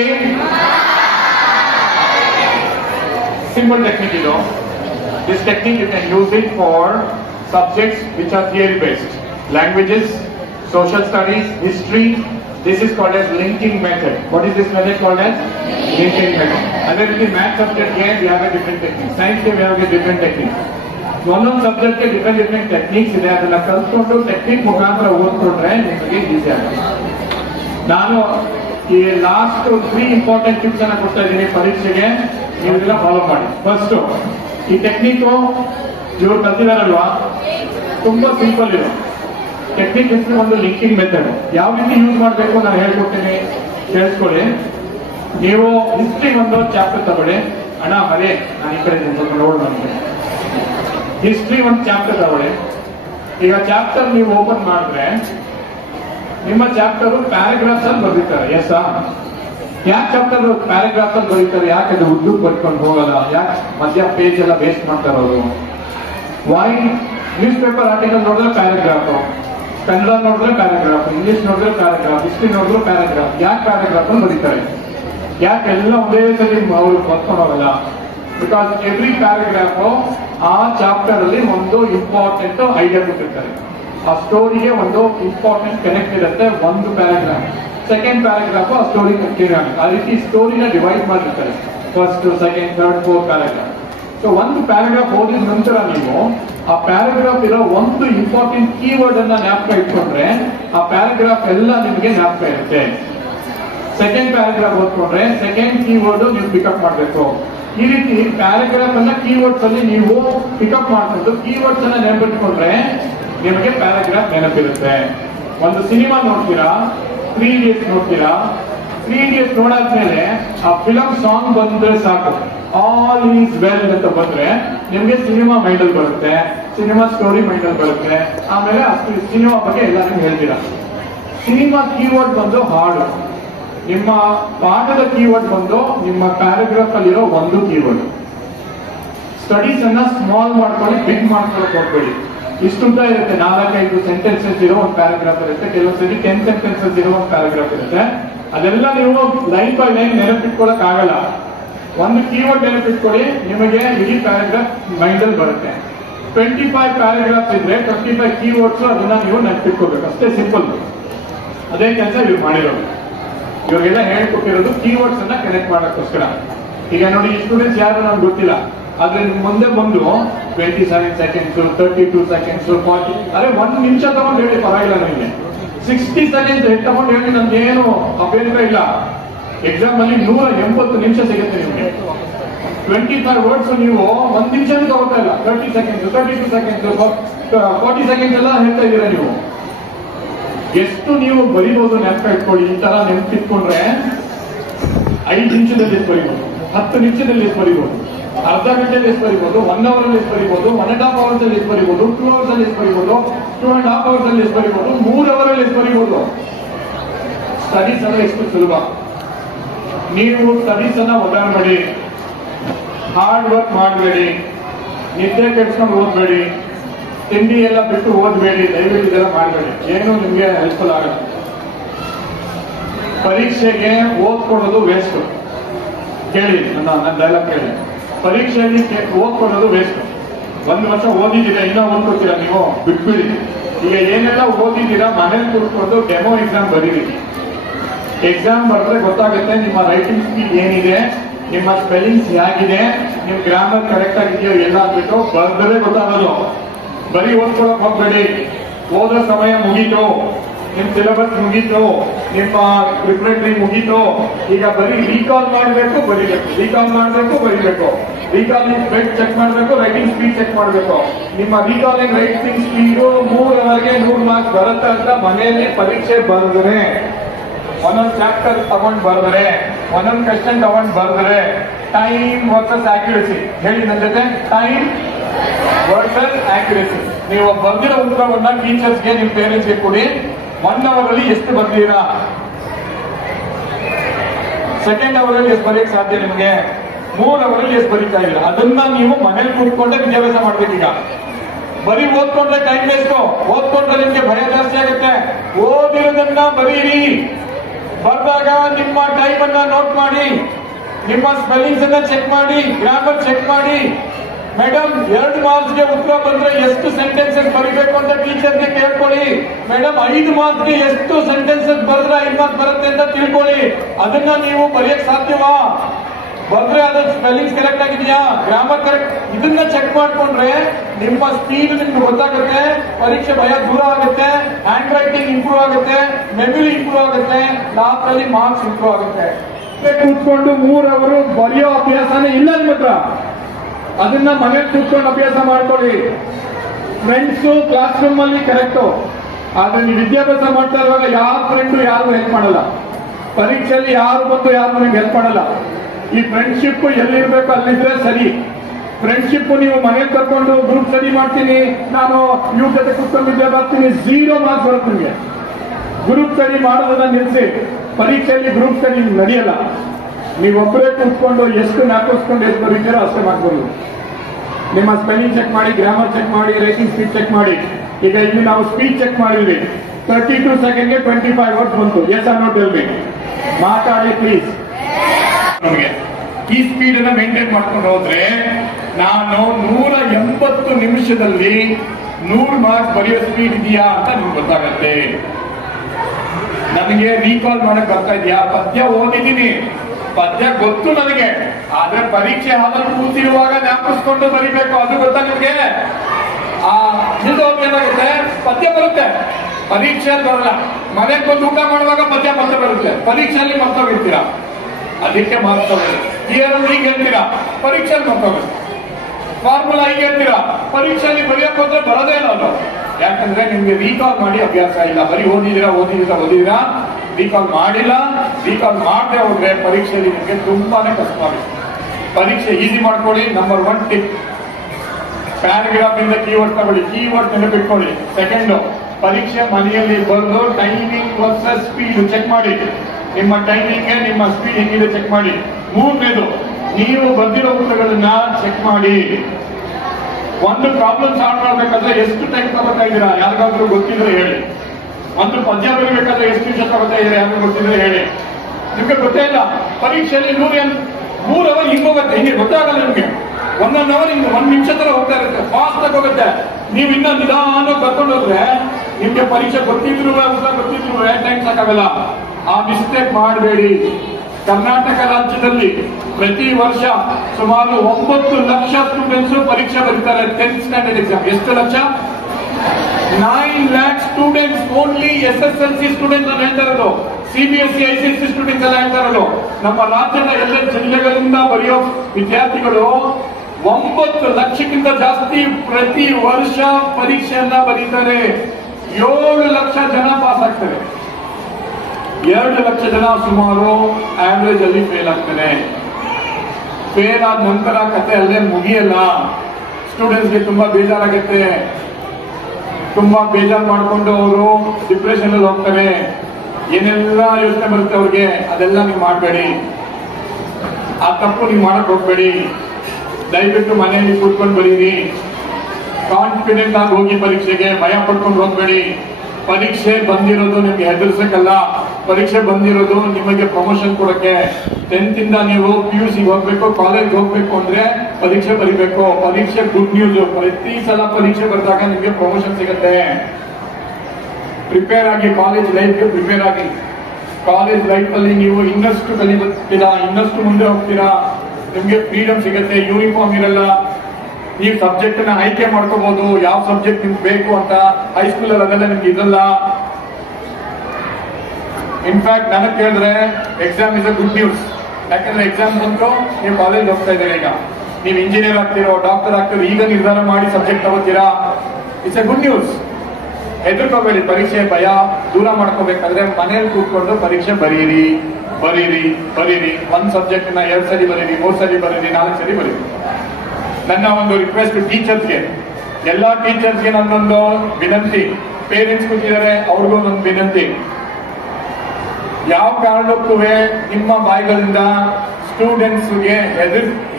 Simple technique, you know. This technique you can use it for subjects which are theory based. Languages, social studies, history. This is called as linking method. What is this method called as? Linking method. Other than the math subject here, we have a different technique. Science here, we have a different technique. ಒಂದೊಂದು ಸಬ್ಜೆಕ್ಟ್ಗೆ ಡಿಫ್ರೆಂಟ್ ಟೆಕ್ನಿಕ್ಸ್ ಇದೆ. ಅದನ್ನ ಕಲ್ತ್ಕೊಂಡು ಟೆಕ್ನಿಕ್ ಮುಖಾಂತರ ಓದ್ಕೊಂಡ್ರೆ ನಿಮಗೆ ಈಸಿ ಆಗುತ್ತೆ. ನಾನು ಈ ಲಾಸ್ಟ್ 3 ಇಂಪಾರ್ಟೆಂಟ್ ಟಿಪ್ಸ್ ಅನ್ನ ಕೊಡ್ತಾ ಇದ್ದೀನಿ ಪರೀಕ್ಷೆಗೆ, ನೀವೆಲ್ಲ ಫಾಲೋ ಮಾಡಿ. ಫಸ್ಟ್, ಈ ಟೆಕ್ನಿಕ್ ಇವ್ರು ಕಲ್ತಿದಾರಲ್ವಾ, ತುಂಬಾ ಸಿಂಪಲ್ ಇದೆ. ಟೆಕ್ನಿಕ್ ಹೆಸರು ಒಂದು ಲಿಂಕಿಂಗ್ ಮೆಥಡ್. ಯಾವ ರೀತಿ ಯೂಸ್ ಮಾಡಬೇಕು ನಾನು ಹೇಳ್ಕೊಡ್ತೀನಿ, ಕೇಳಿಸ್ಕೊಳ್ಳಿ. ನೀವು ಹಿಸ್ಟ್ರಿ ಒಂದು ಚಾಪ್ಟರ್ ತಗೊಳ್ಳಿ. ಅಣ್ಣ ಮರೇ ನಾನು ಈ ಕಡೆ ಸ್ವಲ್ಪ ನೋಡು. ನನಗೆ ಹಿಸ್ಟ್ರಿ ಒಂದು ಚಾಪ್ಟರ್ ತಗೊಳ್ಳಿ. ಈಗ ಚಾಪ್ಟರ್ ನೀವು ಓಪನ್ ಮಾಡಿದ್ರೆ ನಿಮ್ಮ ಚಾಪ್ಟರ್ ಪ್ಯಾರಾಗ್ರಾಫ್ಸ್ ಅಲ್ಲಿ ಬರೀತಾರೆ. ಎಸ್, ಯಾಕೆ ಚಾಪ್ಟರ್ ಪ್ಯಾರಾಗ್ರಾಫ್ ಅಲ್ಲಿ ಬರೀತಾರೆ? ಯಾಕೆ ಅದು ಉದ್ದಕ್ಕೆ ಬರ್ಕೊಂಡು ಹೋಗಲ್ಲ? ಯಾಕೆ ಮಧ್ಯ ಪೇಜ್ ಎಲ್ಲ ವೇಸ್ಟ್ ಮಾಡ್ತಾರೆ ಅವರು? ವೈ? ನ್ಯೂಸ್ ಪೇಪರ್ ಆರ್ಟಿಕಲ್ ನೋಡಿದ್ರೆ ಪ್ಯಾರಾಗ್ರಾಫ್, ಕನ್ನಡ ನೋಡಿದ್ರೆ ಪ್ಯಾರಾಗ್ರಾಫ್, ಇಂಗ್ಲಿಷ್ ನೋಡಿದ್ರೆ ಪ್ಯಾರಾಗ್ರಾಫ್, ಹಿಸ್ಟ್ರಿ ನೋಡಿದ್ರೆ ಪ್ಯಾರಾಗ್ರಾಫ್. ಯಾಕೆ ಪ್ಯಾರಾಗ್ರಾಫ್ ಅಲ್ಲಿ ಬರೀತಾರೆ? ಯಾಕೆಲ್ಲ ಒಂದೇ ಸರಿ ಅವರು ಬರ್ಕೊಂಡು ಹೋಗಲ್ಲ? ಬಿಕಾಸ್ ಎವ್ರಿ ಪ್ಯಾರಾಗ್ರಾಫ್ ಆ ಚಾಪ್ಟರ್ ಅಲ್ಲಿ ಒಂದು ಇಂಪಾರ್ಟೆಂಟ್ ಐಡಿಯಾ ಕೊಟ್ಟಿರ್ತಾರೆ. ಆ ಸ್ಟೋರಿಗೆ ಒಂದು ಇಂಪಾರ್ಟೆಂಟ್ ಕನೆಕ್ಟ್ ಇರುತ್ತೆ. ಒಂದು ಪ್ಯಾರಾಗ್ರಾಫ್, ಸೆಕೆಂಡ್ ಪ್ಯಾರಾಗ್ರಾಫ್ ಆ ಸ್ಟೋರಿ ಕಂಟಿನ್ಯೂ ಆಗುತ್ತೆ. ಆ ರೀತಿ ಸ್ಟೋರಿನ ಡಿವೈಡ್ ಮಾಡಿರ್ತಾರೆ. First, second, third, fourth paragraph. So ಒಂದು ಪ್ಯಾರಾಗ್ರಾಫ್ ಓದಿದ ನಂತರ ನೀವು ಆ ಪ್ಯಾರಾಗ್ರಾಫ್ ಇರೋ ಒಂದು ಇಂಪಾರ್ಟೆಂಟ್ ಕೀವರ್ಡ್ ಅನ್ನ ಜ್ಞಾಪಕ ಇಟ್ಕೊಂಡ್ರೆ ಆ ಪ್ಯಾರಾಗ್ರಾಫ್ ಎಲ್ಲ ನಿಮಗೆ ಜ್ಞಾಪಕ ಇರುತ್ತೆ. ಸೆಕೆಂಡ್ ಪ್ಯಾರಾಗ್ರಾಫ್ ಓದ್ಕೊಂಡ್ರೆ ಸೆಕೆಂಡ್ ಕೀವರ್ಡ್ ನೀವು ಪಿಕಪ್ ಮಾಡಬೇಕು. ಈ ರೀತಿ ಪ್ಯಾರಾಗ್ರಾಫ್ ಅನ್ನ ಕೀವರ್ಡ್ಸ್ ಅಲ್ಲಿ ನೀವು ಪಿಕಪ್ ಮಾಡ್ಕೊಂಡು ಕೀವರ್ಡ್ಸ್ ಅನ್ನ ನೆನಪಿಟ್ಕೊಂಡ್ರೆ ನಿಮಗೆ ಪ್ಯಾರಾಗ್ರಾಫ್ ನೆನಪಿರುತ್ತೆ. ಒಂದು ಸಿನಿಮಾ ನೋಡ್ತೀರಾ, 3 Idiots ನೋಡ್ತೀರಾ. 3 Idiots ನೋಡಾದ್ಮೇಲೆ ಆ ಫಿಲಂ ಸಾಂಗ್ ಬಂದ್ರೆ ಸಾಕು, ಆಲ್ ಈಸ್ ವೆಲ್ ಅಂತ ಬಂದ್ರೆ ನಿಮ್ಗೆ ಸಿನಿಮಾ ಮೈಂಡ್ ಅಲ್ಲಿ ಬರುತ್ತೆ, ಸಿನಿಮಾ ಸ್ಟೋರಿ ಮೈಂಡ್ ಅಲ್ಲಿ ಬರುತ್ತೆ. ಆಮೇಲೆ ಅಷ್ಟು ಸಿನಿಮಾ ಬಗ್ಗೆ ಎಲ್ಲ ನಿಮ್ಗೆ ಹೇಳ್ತೀರಾ. ಸಿನಿಮಾ ಕೀವರ್ಡ್ ಬಂದು ಹಾಡು, ನಿಮ್ಮ ಪಾಠದ ಕೀವರ್ಡ್ ಬಂದು ನಿಮ್ಮ ಪ್ಯಾರಾಗ್ರಾಫ್ ಅಲ್ಲಿರೋ ಒಂದು ಕೀವರ್ಡ್. ಸ್ಟಡೀಸ್ ಅನ್ನ ಸ್ಮಾಲ್ ಮಾಡ್ಕೊಳ್ಳಿ, ಬಿಗ್ ಮಾಡ್ಕೊಳಕ್ ಹೋಗ್ಬೇಡಿ. ಇಷ್ಟುದ್ದ ಇರುತ್ತೆ, 4-5 ಸೆಂಟೆನ್ಸಸ್ ಇರೋ ಒಂದು ಪ್ಯಾರಾಗ್ರಾಫ್ ಇರುತ್ತೆ. ಕೆಲವೊಂದ್ಸರಿ 10 ಸೆಂಟೆನ್ಸಸ್ ಇರೋ ಒಂದು ಪ್ಯಾರಾಗ್ರಾಫ್ ಇರುತ್ತೆ. ಅದೆಲ್ಲ ನೀವು ಲೈನ್ ಬೈ ಲೈನ್ ನೆನಪಿಟ್ಕೊಳಕ್ ಆಗಲ್ಲ. ಒಂದು ಕೀವರ್ಡ್ ನೆನಪಿಟ್ಕೊಳ್ಳಿ, ನಿಮಗೆ ಇಡೀ ಪ್ಯಾರಾಗ್ರಾಫ್ ಮೈಂಡ್ ಅಲ್ಲಿ ಬರುತ್ತೆ. 25 ಪ್ಯಾರಾಗ್ರಾಫ್ ಇದ್ರೆ 25 ಕೀವರ್ಡ್ಸ್ ಅದನ್ನ ನೀವು ನೆನಪಿಟ್ಕೋಬೇಕು. ಅಷ್ಟೇ ಸಿಂಪಲ್. ಅದೇ ಕೆಲಸ ಇವ್ರು ಮಾಡಿರೋದು. ಇವಾಗೆಲ್ಲ ಹೇಳ್ಕೊಟ್ಟಿರೋದು ಕೀವರ್ಡ್ಸ್ ಅನ್ನ ಕನೆಕ್ಟ್ ಮಾಡಕ್ಕೋಸ್ಕರ. ಈಗ ನೋಡಿ, ಈ ಸ್ಟೂಡೆಂಟ್ಸ್ ಯಾರು ನಮ್ಗೆ ಗೊತ್ತಿಲ್ಲ, ಆದ್ರೆ ಮುಂದೆ ಬಂದು 27 ಸೆಕೆಂಡ್ಸ್, 32 ಸೆಕೆಂಡ್ಸ್, 40, ಅದೇ 1 ನಿಮಿಷ ತಗೊಂಡು ಹೇಳಿ ಪರವಾಗಿಲ್ಲ. ನಿಮಗೆ 60 ಸೆಕೆಂಡ್ಸ್ ತಗೊಂಡು ಹೇಳಿ ನಮ್ಗೇನು ಅಭ್ಯಂತರ ಇಲ್ಲ. ಎಕ್ಸಾಮ್ ಅಲ್ಲಿ 180 ನಿಮಿಷ ಸಿಗುತ್ತೆ ನಿಮಗೆ. 25 ವರ್ಡ್ಸ್ ನೀವು 1 ನಿಮಿಷ ತಗೋತಾ ಇಲ್ಲ. 30 ಸೆಕೆಂಡ್ಸ್, 32 ಸೆಕೆಂಡ್ಸ್, 40 ಸೆಕೆಂಡ್ಸ್ ಎಲ್ಲ ಹೇಳ್ತಾ ಇದ್ದೀರಾ ನೀವು. ಎಷ್ಟು ನೀವು ಬರಿಬಹುದು ನೆನಪ ಇಟ್ಕೊಳ್ಳಿ. ಈ ತರ ನೆನಪಿಟ್ಕೊಂಡ್ರೆ 5 ನಿಮಿಷದಲ್ಲಿ ಎಷ್ಟು ಬರಿಬಹುದು, 10 ನಿಮಿಷದಲ್ಲಿ ಎಷ್ಟು ಬರಿಬಹುದು, ಅರ್ಧ ಗಂಟೆಯಲ್ಲಿ ಎಷ್ಟು ಬರಿಬಹುದು, 1 ಅವರ್ ಅಲ್ಲಿ ಎಷ್ಟು ಬರಿಬಹುದು, 1.5 ಅವರ್ಸ್ ಅಲ್ಲಿ ಎಷ್ಟು ಬರಿಬಹುದು, 2 ಅವರ್ಸ್ ಅಲ್ಲಿ ಎಷ್ಟು ಬರಿಬಹುದು, 2.5 ಅವರ್ಸ್ ಅಲ್ಲಿ ಎಷ್ಟು ಬರಿಬಹುದು, 3 ಅವರ್ ಅಲ್ಲಿ ಎಷ್ಟು ಬರಿಬಹುದು. ಸ್ಟಡೀಸ್ ಅಂದ್ರೆ ಎಷ್ಟು ಸುಲಭ. ನೀವು ಸ್ಟಡೀಸ್ ಅನ್ನ ಒದ್ದಾಡಬೇಡಿ, ಹಾರ್ಡ್ ವರ್ಕ್ ಮಾಡಬೇಡಿ, ನಿದ್ದೆ ಕೆಡ್ಸ್ಕೊಂಡು ಓದಬೇಡಿ, ತಿಂಡಿ ಎಲ್ಲ ಬಿಟ್ಟು ಓದಬೇಡಿ. ದಯವಿಟ್ಟು ಇದೆಲ್ಲ ಮಾಡಬೇಡಿ, ಏನು ನಿಮ್ಗೆ ಹೆಲ್ಪ್ಫುಲ್ ಆಗಲ್ಲ. ಪರೀಕ್ಷೆಗೆ ಓದ್ಕೊಡೋದು ವೇಸ್ಟ್. ಕೇಳಿ, ನನ್ನ ಡೈಲಾಗ್ ಕೇಳಿ. ಪರೀಕ್ಷೆಯಲ್ಲಿ ಓದ್ಕೊಡೋದು ವೇಸ್ಟ್. 1 ವರ್ಷ ಓದಿದ್ದೀರಾ, ಇನ್ನೂ ಓದ್ಕೊತೀರಾ ನೀವು, ಬಿಟ್ಬಿಡಿ. ಈಗ ಏನೆಲ್ಲ ಓದಿದ್ದೀರಾ ಮನೇಲಿ ಕೂತ್ಕೊಂಡು ಡೆಮೋ ಎಕ್ಸಾಮ್ ಬರೀರಿ. ಎಕ್ಸಾಮ್ ಬರೆದ್ರೆ ಗೊತ್ತಾಗುತ್ತೆ ನಿಮ್ಮ ರೈಟಿಂಗ್ ಸ್ಪೀಡ್ ಏನಿದೆ, ನಿಮ್ಮ ಸ್ಪೆಲ್ಲಿಂಗ್ಸ್ ಹೇಗಿದೆ, ನಿಮ್ ಗ್ರಾಮರ್ ಕರೆಕ್ಟ್ ಆಗಿದೆಯೋ ಎಲ್ಲ ಅಂದ್ಬಿಟ್ಟು ಬರ್ದರೆ ಗೊತ್ತಾಗೋದು. ಬರೀ ಓದ್ಕೊಳಕ್ ಹೋಗ್ಬೇಡಿ. ಓದೋ ಸಮಯ ಮುಗೀತು, ನಿಮ್ ಸಿಲೆಬಸ್ ಮುಗೀತು, ನಿಮ್ಮ ಪ್ರಿಪರೇಟರಿ ಮುಗೀತು. ಈಗ ಬರೀ ರೀಕಾಲ್ ಮಾಡಬೇಕು, ಬರೀಬೇಕು, ರೀಕಾಲ್ ಮಾಡಬೇಕು, ಬರೀಬೇಕು. ರೀಕಾಲಿಂಗ್ ಸ್ಪೀಡ್ ಚೆಕ್ ಮಾಡಬೇಕು, ರೈಟಿಂಗ್ ಸ್ಪೀಡ್ ಚೆಕ್ ಮಾಡಬೇಕು. ನಿಮ್ಮ ರೀಕಾಲಿಂಗ್ ರೈಟಿಂಗ್ ಸ್ಪೀಡು 3 ಅವರ್ಗೆ 100 ಮಾರ್ಕ್ಸ್ ಬರುತ್ತೆ ಅಂತ ಮನೆಯಲ್ಲಿ ಪರೀಕ್ಷೆ ಬರೆದ್ರೆ, ಒಂದೊಂದು ಚಾಪ್ಟರ್ ತಗೊಂಡ್ ಬರೆದ್ರೆ, ಒಂದೊಂದು ಕ್ವೆಶ್ಚನ್ ತಗೊಂಡ್ ಬರೆದ್ರೆ, ಟೈಮ್ ವರ್ಸಸ್ ಆಕ್ಯುರಸಿ ಹೇಳಿ ನನ್ನ ಜೊತೆ. Time versus accuracy. ನೀವು ಬರ್ದಿರೋ ಉತ್ತರವನ್ನ ಟೀಚರ್ಸ್ಗೆ, ನಿಮ್ ಪೇರೆಂಟ್ಸ್ಗೆ ಕೊಡಿ. 1 ಅವರ್ ಅಲ್ಲಿ ಎಷ್ಟು ಬರ್ದಿರಾ, ಸೆಕೆಂಡ್ ಅವರ್ ಅಲ್ಲಿ ಎಷ್ಟು ಬರೆಯಕ್ ಸಾಧ್ಯ ನಿಮಗೆ, 3 ಅವರ್ ಅಲ್ಲಿ ಎಷ್ಟು ಬರೀತಾ ಇದ್ದೀರಾ, ಅದನ್ನ ನೀವು ಮನೇಲಿ ಕೂತ್ಕೊಂಡೆ ವಿದ್ಯಾಭ್ಯಾಸ ಮಾಡ್ಬೇಕೀಗ. ಬರೀ ಓದ್ಕೊಂಡ್ರೆ ಟೈಮ್ ವೇಸ್ಟ್. ಓದ್ಕೊಂಡ್ರೆ ನಿಮ್ಗೆ ಭಯ ಜಾಸ್ತಿ ಆಗುತ್ತೆ. ಓದಿರೋದನ್ನ ಬರೀರಿ. ಬರ್ದಾಗ ನಿಮ್ಮ ಟೈಮ್ ಅನ್ನ ನೋಟ್ ಮಾಡಿ. ನಿಮ್ಮ ಸ್ಪೆಲ್ಲಿಂಗ್ಸ್ ಅನ್ನ ಚೆಕ್ ಮಾಡಿ, ಗ್ರಾಮರ್ ಚೆಕ್ ಮಾಡಿ. ಮೇಡಮ್ 2 ಮಾರ್ಕ್ಸ್ಗೆ ಉತ್ತರ ಬಂದ್ರೆ ಎಷ್ಟು ಸೆಂಟೆನ್ಸಸ್ ಬರೀಬೇಕು ಅಂತ ಟೀಚರ್ಗೆ ಕೇಳ್ಕೊಳ್ಳಿ. ಮೇಡಮ್ 5 ಮಾರ್ಕ್ಸ್ಗೆ ಎಷ್ಟು ಸೆಂಟೆನ್ಸಸ್ ಬರೆದ್ರೆ 5 ಮಾರ್ಕ್ಸ್ ಬರುತ್ತೆ ಅಂತ ತಿಳ್ಕೊಳ್ಳಿ. ಅದನ್ನ ನೀವು ಬರೆಯಕ್ ಸಾಧ್ಯವಾ? ಬಂದ್ರೆ ಅದು ಸ್ಪೆಲ್ಲಿಂಗ್ಸ್ ಕರೆಕ್ಟ್ ಆಗಿದೆಯಾ, ಗ್ರಾಮರ್ ಕರೆಕ್ಟ್, ಇದನ್ನ ಚೆಕ್ ಮಾಡ್ಕೊಂಡ್ರೆ ನಿಮ್ಮ ಸ್ಪೀಡ್ ನಿಮ್ಗೆ ಗೊತ್ತಾಗುತ್ತೆ, ಪರೀಕ್ಷೆ ಭಯ ದೂರ ಆಗುತ್ತೆ, ಹ್ಯಾಂಡ್ ರೈಟಿಂಗ್ ಇಂಪ್ರೂವ್ ಆಗುತ್ತೆ, ಮೆಮೊರಿ ಇಂಪ್ರೂವ್ ಆಗುತ್ತೆ, ಲಾಸ್ಟ್ ಅಲ್ಲಿ ಮಾರ್ಕ್ಸ್ ಇಂಪ್ರೂವ್ ಆಗುತ್ತೆ. ಕೂತ್ಕೊಂಡು 3 ಅವರು ಬರೆಯೋ ಅಭ್ಯಾಸನೇ ಇಲ್ಲ ನಿಮ್ಮ ಹತ್ರ. ಅದನ್ನ ಮನೇಲಿ ಕೂತ್ಕೊಂಡು ಅಭ್ಯಾಸ ಮಾಡ್ಕೊಳ್ಳಿ. ಫ್ರೆಂಡ್ಸು ಕ್ಲಾಸ್ ರೂಮ್ ಅಲ್ಲಿ ಕರೆಕ್ಟು, ಆದ್ರೆ ನೀವು ವಿದ್ಯಾಭ್ಯಾಸ ಮಾಡ್ತಾ ಇರುವಾಗ ಯಾವ ಫ್ರೆಂಡು ಯಾರಿಗೂ ಹೆಲ್ಪ್ ಮಾಡಲ್ಲ. ಪರೀಕ್ಷೆಯಲ್ಲಿ ಯಾರು ಬಂದು ಯಾರು ನಿಮ್ಗೆ ಹೆಲ್ಪ್ ಮಾಡಲ್ಲ. ಈ ಫ್ರೆಂಡ್ಶಿಪ್ ಎಲ್ಲಿರ್ಬೇಕು ಅಲ್ಲಿದ್ರೆ ಸರಿ. ಫ್ರೆಂಡ್ಶಿಪ್ ನೀವು ಮನೇಲಿ ಕರ್ಕೊಂಡು ಗ್ರೂಪ್ ಸ್ಟಡಿ ಮಾಡ್ತೀನಿ, ನಾನು ಇವ್ರ ಜೊತೆ ಕೂತ್ಕೊಂಡಿದ್ದೆ ಬರ್ತೀನಿ, 0 ಮಾರ್ಕ್ಸ್ ಬರುತ್ತೆ ನಿಮಗೆ. ಗ್ರೂಪ್ ಸ್ಟಡಿ ಮಾಡೋದನ್ನ ನಿಲ್ಲಿಸಿ. ಪರೀಕ್ಷೆಯಲ್ಲಿ ಗ್ರೂಪ್ ಸ್ಟಡಿ ನಡೆಯಲ್ಲ. ನೀವೊಬ್ಬರೇ ಕೂತ್ಕೊಂಡು ಎಷ್ಟು ಜ್ಞಾಪಿಸ್ಕೊಂಡು ಎಷ್ಟು ಬರೀತೀರೋ ಅಷ್ಟೇ ಮಾಡ್ಬೋದು. ನಿಮ್ಮ ಸ್ಪೆಲ್ಲಿಂಗ್ ಚೆಕ್ ಮಾಡಿ, ಗ್ರಾಮರ್ ಚೆಕ್ ಮಾಡಿ, ರೈಟಿಂಗ್ ಸ್ಪೀಡ್ ಚೆಕ್ ಮಾಡಿ. ಈಗ ಇಲ್ಲಿ ನಾವು ಸ್ಪೀಡ್ ಚೆಕ್ ಮಾಡಿದ್ವಿ. 32 ಸೆಕೆಂಡ್ಗೆ 25 ವರ್ಡ್ಸ್ ಬಂತು. Yes or not tell me. ಮಾತಾಡಿ ಪ್ಲೀಸ್. ನಮಗೆ ಈ ಸ್ಪೀಡ್ ಅನ್ನ ಮೇಂಟೈನ್ ಮಾಡ್ಕೊಂಡು ಹೋದ್ರೆ ನಾನು 180 ನಿಮಿಷದಲ್ಲಿ 100 ಮಾರ್ಕ್ಸ್ ಬರೆಯೋ ಸ್ಪೀಡ್ ಇದೆಯಾ ಅಂತ ನಿಮ್ಗೆ ಗೊತ್ತಾಗತ್ತೆ. ನನಗೆ ರೀಕಾಲ್ ಮಾಡಕ್ ಬರ್ತಾ ಇದೆಯಾ? ಪದ್ಯ ಓದಿದ್ದೀನಿ, ಪದ್ಯ ಗೊತ್ತು ನನಗೆ, ಆದ್ರೆ ಪರೀಕ್ಷೆ ಹಾಲಲ್ಲಿ ಕೂತಿರುವಾಗ ಜ್ಞಾಪಿಸ್ಕೊಂಡು ಬರೀಬೇಕು. ಅದು ಗೊತ್ತಾ ನಿಮ್ಗೆ? ಏನಾಗುತ್ತೆ, ಪದ್ಯ ಬರುತ್ತೆ, ಪರೀಕ್ಷೆಯಲ್ಲಿ ಬರಲ್ಲ. ಮನೆಗೆ ಬಂದು ಊಟ ಮಾಡುವಾಗ ಪದ್ಯ ಮತ್ತೆ ಬರುತ್ತೆ, ಪರೀಕ್ಷೆಯಲ್ಲಿ ಮರ್ತೋಗಿರ್ತೀರಾ, ಅದಕ್ಕೆ ಮಾರ್ಕ್ಸ್ ಥಿಯರಮ್ ಹೀಗೆ ಹೇಳ್ತೀರಾ, ಪರೀಕ್ಷೆಯಲ್ಲಿ ಮರ್ತೋಗುತ್ತೆ. ಫಾರ್ಮುಲಾ ಹೀಗೆ ಹೇಳ್ತೀರಾ, ಪರೀಕ್ಷೆಯಲ್ಲಿ ಬರೆಯಕ್ ಹೋದ್ರೆ ಬರೋದೇ ಇಲ್ಲ ಅದು. ಯಾಕಂದ್ರೆ ನಿಮ್ಗೆ ರೀಕಾಲ್ ಮಾಡಿ ಅಭ್ಯಾಸ ಇಲ್ಲ. ಬರೀ ಓದಿದಿರಾ, ರೀಕಾಲ್ ಮಾಡಿಲ್ಲ. ರೀಕಾಲ್ ಮಾಡದೆ ಹೋದ್ರೆ ಪರೀಕ್ಷೆಯಲ್ಲಿ ನಿಮ್ಗೆ ತುಂಬಾನೇ ಕಷ್ಟ ಆಗುತ್ತೆ. ಪರೀಕ್ಷೆ ಈಸಿ ಮಾಡ್ಕೊಳ್ಳಿ. ನಂಬರ್ 1 ಟಿಪ್, ಪ್ಯಾರಾಗ್ರಾಫ್ ಇಂದ ಕೀವರ್ಡ್ ತಗೊಳ್ಳಿ, ಕೀವರ್ಡ್ ನೆನಪಿಟ್ಕೊಳ್ಳಿ. ಸೆಕೆಂಡ್, ಪರೀಕ್ಷೆ ಮನೆಯಲ್ಲಿ ಬರೆದು ಟೈಮಿಂಗ್ ವರ್ಸಸ್ ಸ್ಪೀಡ್ ಚೆಕ್ ಮಾಡಿ. ನಿಮ್ಮ ಟೈಮಿಂಗ್ ನಿಮ್ಮ ಸ್ಪೀಡ್ ಹೆಂಗಿದೆ ಚೆಕ್ ಮಾಡಿ. 3ನೇದು, ನೀವು ಬಂದಿರೋ ಉತ್ತರಗಳನ್ನ ಚೆಕ್ ಮಾಡಿ. ಒಂದು ಪ್ರಾಬ್ಲಮ್ ಸಾಲ್ವ್ ಮಾಡ್ಬೇಕಾದ್ರೆ ಎಷ್ಟು ಟೈಮ್ ತಗೋತಾ ಇದ್ದೀರಾ ಯಾರಿಗಾದ್ರೂ ಗೊತ್ತಿದ್ರೆ ಹೇಳಿ. ಒಂದು ಪದ್ಯ ಬರೀಬೇಕಾದ್ರೆ ಎಷ್ಟು ನಿಮಿಷ ತಗೋತಾ ಇದ್ದೀರಾ ಯಾರಿಗೂ ಗೊತ್ತಿದ್ರೆ ಹೇಳಿ. ನಿಮ್ಗೆ ಗೊತ್ತೇ ಇಲ್ಲ. ಪರೀಕ್ಷೆಯಲ್ಲಿ 3 ಅವರ್ ಹಿಂಗೋಗುತ್ತೆ, ಹಿಂಗೆ ಗೊತ್ತಾಗಲ್ಲ ನಿಮ್ಗೆ. 1 ಅವರ್ ಹಿಂಗೆ 1 ನಿಮಿಷ ತರ ಹೋಗ್ತಾ ಇರುತ್ತೆ, ಫಾಸ್ಟ್ ಆಗಿ ಹೋಗುತ್ತೆ. ನೀವು ಇನ್ನೂ ನಿಧಾನ ಬರ್ಕೊಂಡು ಹೋದ್ರೆ ನಿಮ್ಗೆ ಪರೀಕ್ಷೆ ಗೊತ್ತಿದ್ರು ಟೈಮ್ ಸಾಕಾಗಲ್ಲ. ಆ ಮಿಸ್ಟೇಕ್ ಮಾಡಬೇಡಿ. ಕರ್ನಾಟಕ ರಾಜ್ಯದಲ್ಲಿ ಪ್ರತಿ ವರ್ಷ ಸುಮಾರು 9 ಲಕ್ಷ ಸ್ಟೂಡೆಂಟ್ಸ್ ಪರೀಕ್ಷೆ ಬರೀತಾರೆ 10th ಸ್ಟ್ಯಾಂಡರ್ಡ್ ಎಕ್ಸಾಮ್. ಎಷ್ಟು lakh? 9 lakh students only. SSLC students ಅಂತ ಹೇಳ್ತಾ ಇರೋದು, CBSE ICSE ಸ್ಟೂಡೆಂಟ್ಸ್ ಎಲ್ಲ ಹೇಳ್ತಾ ಇರೋದು. ನಮ್ಮ ರಾಜ್ಯದ ಎಲ್ಲ ಜಿಲ್ಲೆಗಳಿಂದ ಬರೆಯೋ ವಿದ್ಯಾರ್ಥಿಗಳು 9 ಲಕ್ಷಕ್ಕಿಂತ ಜಾಸ್ತಿ ಪ್ರತಿ ವರ್ಷ ಪರೀಕ್ಷೆಯನ್ನ ಬರೀತಾರೆ. 7 ಲಕ್ಷ ಜನ ಪಾಸ್ ಆಗ್ತಾರೆ. 2 ಲಕ್ಷ ಜನ ಸುಮಾರು ಆವರೇಜ್ ಅಲ್ಲಿ ಫೇಲ್ ಆಗ್ತಾರೆ. ಫೇಲ್ ಆದ ನಂತರ ಕತೆ ಅಲ್ಲೇ ಮುಗಿಯಲ್ಲ. ಸ್ಟೂಡೆಂಟ್ಸ್ಗೆ ತುಂಬಾ ಬೇಜಾರಾಗುತ್ತೆ. ತುಂಬಾ ಬೇಜಾರು ಮಾಡ್ಕೊಂಡು ಅವರು ಡಿಪ್ರೆಷನ್ ಅಲ್ಲಿ ಹೋಗ್ತಾರೆ. ಏನೆಲ್ಲ ಯೋಚನೆ ಬರುತ್ತೆ ಅವ್ರಿಗೆ, ಅದೆಲ್ಲ ನೀವು ಮಾಡಬೇಡಿ. ಆ ತಪ್ಪು ನೀವು ಮಾಡಕ್ ಹೋಗ್ಬೇಡಿ. ದಯವಿಟ್ಟು ಮನೆಯಲ್ಲಿ ಕೂತ್ಕೊಂಡು ಬರೀರಿ. ಕಾನ್ಫಿಡೆಂಟ್ ಆಗಿ ಹೋಗಿ ಪರೀಕ್ಷೆಗೆ, ಭಯ ಪಡ್ಕೊಂಡು ಹೋಗ್ಬೇಡಿ. ಪರೀಕ್ಷೆ ಬಂದಿರೋದು ನಿಮ್ಗೆ ಹೆದರ್ಸಕ್ಕಲ್ಲ, ಪರೀಕ್ಷೆ ಬಂದಿರೋದು ನಿಮಗೆ ಪ್ರಮೋಷನ್ ಕೊಡಕ್ಕೆ. 10th ಇಂದ ನೀವು PUC ಹೋಗ್ಬೇಕು, ಕಾಲೇಜ್ ಹೋಗ್ಬೇಕು ಅಂದ್ರೆ ಪರೀಕ್ಷೆ ಬರೀಬೇಕು. ಪರೀಕ್ಷೆ ಗುಡ್ ನ್ಯೂಸ್. ಪ್ರತಿ ಸಲ ಪರೀಕ್ಷೆ ಬರೆದಾಗ ನಿಮ್ಗೆ ಪ್ರಮೋಷನ್ ಸಿಗುತ್ತೆ. ಪ್ರಿಪೇರ್ ಆಗಿ, ಕಾಲೇಜ್ ಲೈಫ್ಗೆ ಪ್ರಿಪೇರ್ ಆಗಿ. ಕಾಲೇಜ್ ಲೈಫ್ ಅಲ್ಲಿ ನೀವು ಇನ್ನಷ್ಟು ಕಲಿತೀರಾ, ಇನ್ನಷ್ಟು ಮುಂದೆ ಹೋಗ್ತೀರಾ. ನಿಮ್ಗೆ ಫ್ರೀಡಮ್ ಸಿಗುತ್ತೆ, ಯೂನಿಫಾರ್ಮ್ ಇರಲ್ಲ. ನೀವು ಸಬ್ಜೆಕ್ಟ್ ನ ಆಯ್ಕೆ ಮಾಡ್ಕೋಬಹುದು, ಯಾವ ಸಬ್ಜೆಕ್ಟ್ ನಿಮ್ಗೆ ಬೇಕು ಅಂತ. ಹೈಸ್ಕೂಲ್ ಅಲ್ಲಿ ಅದೆಲ್ಲ ನಿಮ್ಗೆ ಇರಲ್ಲ. ಇನ್ಫ್ಯಾಕ್ಟ್ ನನಗೆ ಕೇಳಿದ್ರೆ exam is a good news. ಯಾಕಂದ್ರೆ ಎಕ್ಸಾಮ್ ಬಂತು, ನೀವು ಕಾಲೇಜ್ ಹೋಗ್ತಾ ಇದ್ದೀರಾ. ಈಗ ನೀವು ಇಂಜಿನಿಯರ್ ಆಗ್ತಿರೋ, ಡಾಕ್ಟರ್ ಆಗ್ತಿರೋ, ಈಗ ನಿರ್ಧಾರ ಮಾಡಿ ಸಬ್ಜೆಕ್ಟ್ ತಗೋತೀರಾ. It's a good news. ಹೆದರ್ಕೋಬೇಡಿ. ಪರೀಕ್ಷೆ ಭಯ ದೂರ ಮಾಡ್ಕೋಬೇಕಾದ್ರೆ ಮನೇಲಿ ಕೂತ್ಕೊಂಡು ಪರೀಕ್ಷೆ ಬರೀರಿ. ಒಂದ್ ಸಬ್ಜೆಕ್ಟ್ ನ 2 ಸರಿ ಬರೀರಿ, 3 ಸರಿ ಬರೀರಿ, 4 ಸರಿ ಬರೀರಿ. ನನ್ನ ಒಂದು ರಿಕ್ವೆಸ್ಟ್ ಟೀಚರ್ಸ್ಗೆ, ಎಲ್ಲಾ ಟೀಚರ್ಸ್ಗೆ ನನ್ನೊಂದು ವಿನಂತಿ. ಪೇರೆಂಟ್ಸ್ ಕೂತಿದ್ದಾರೆ, ಅವ್ರಿಗೂ ಒಂದು ವಿನಂತಿ. ಯಾವ ಕಾರಣಕ್ಕೂ ನಿಮ್ಮ ಬಾಯಿಗಳಿಂದ ಸ್ಟೂಡೆಂಟ್ಸ್ಗೆ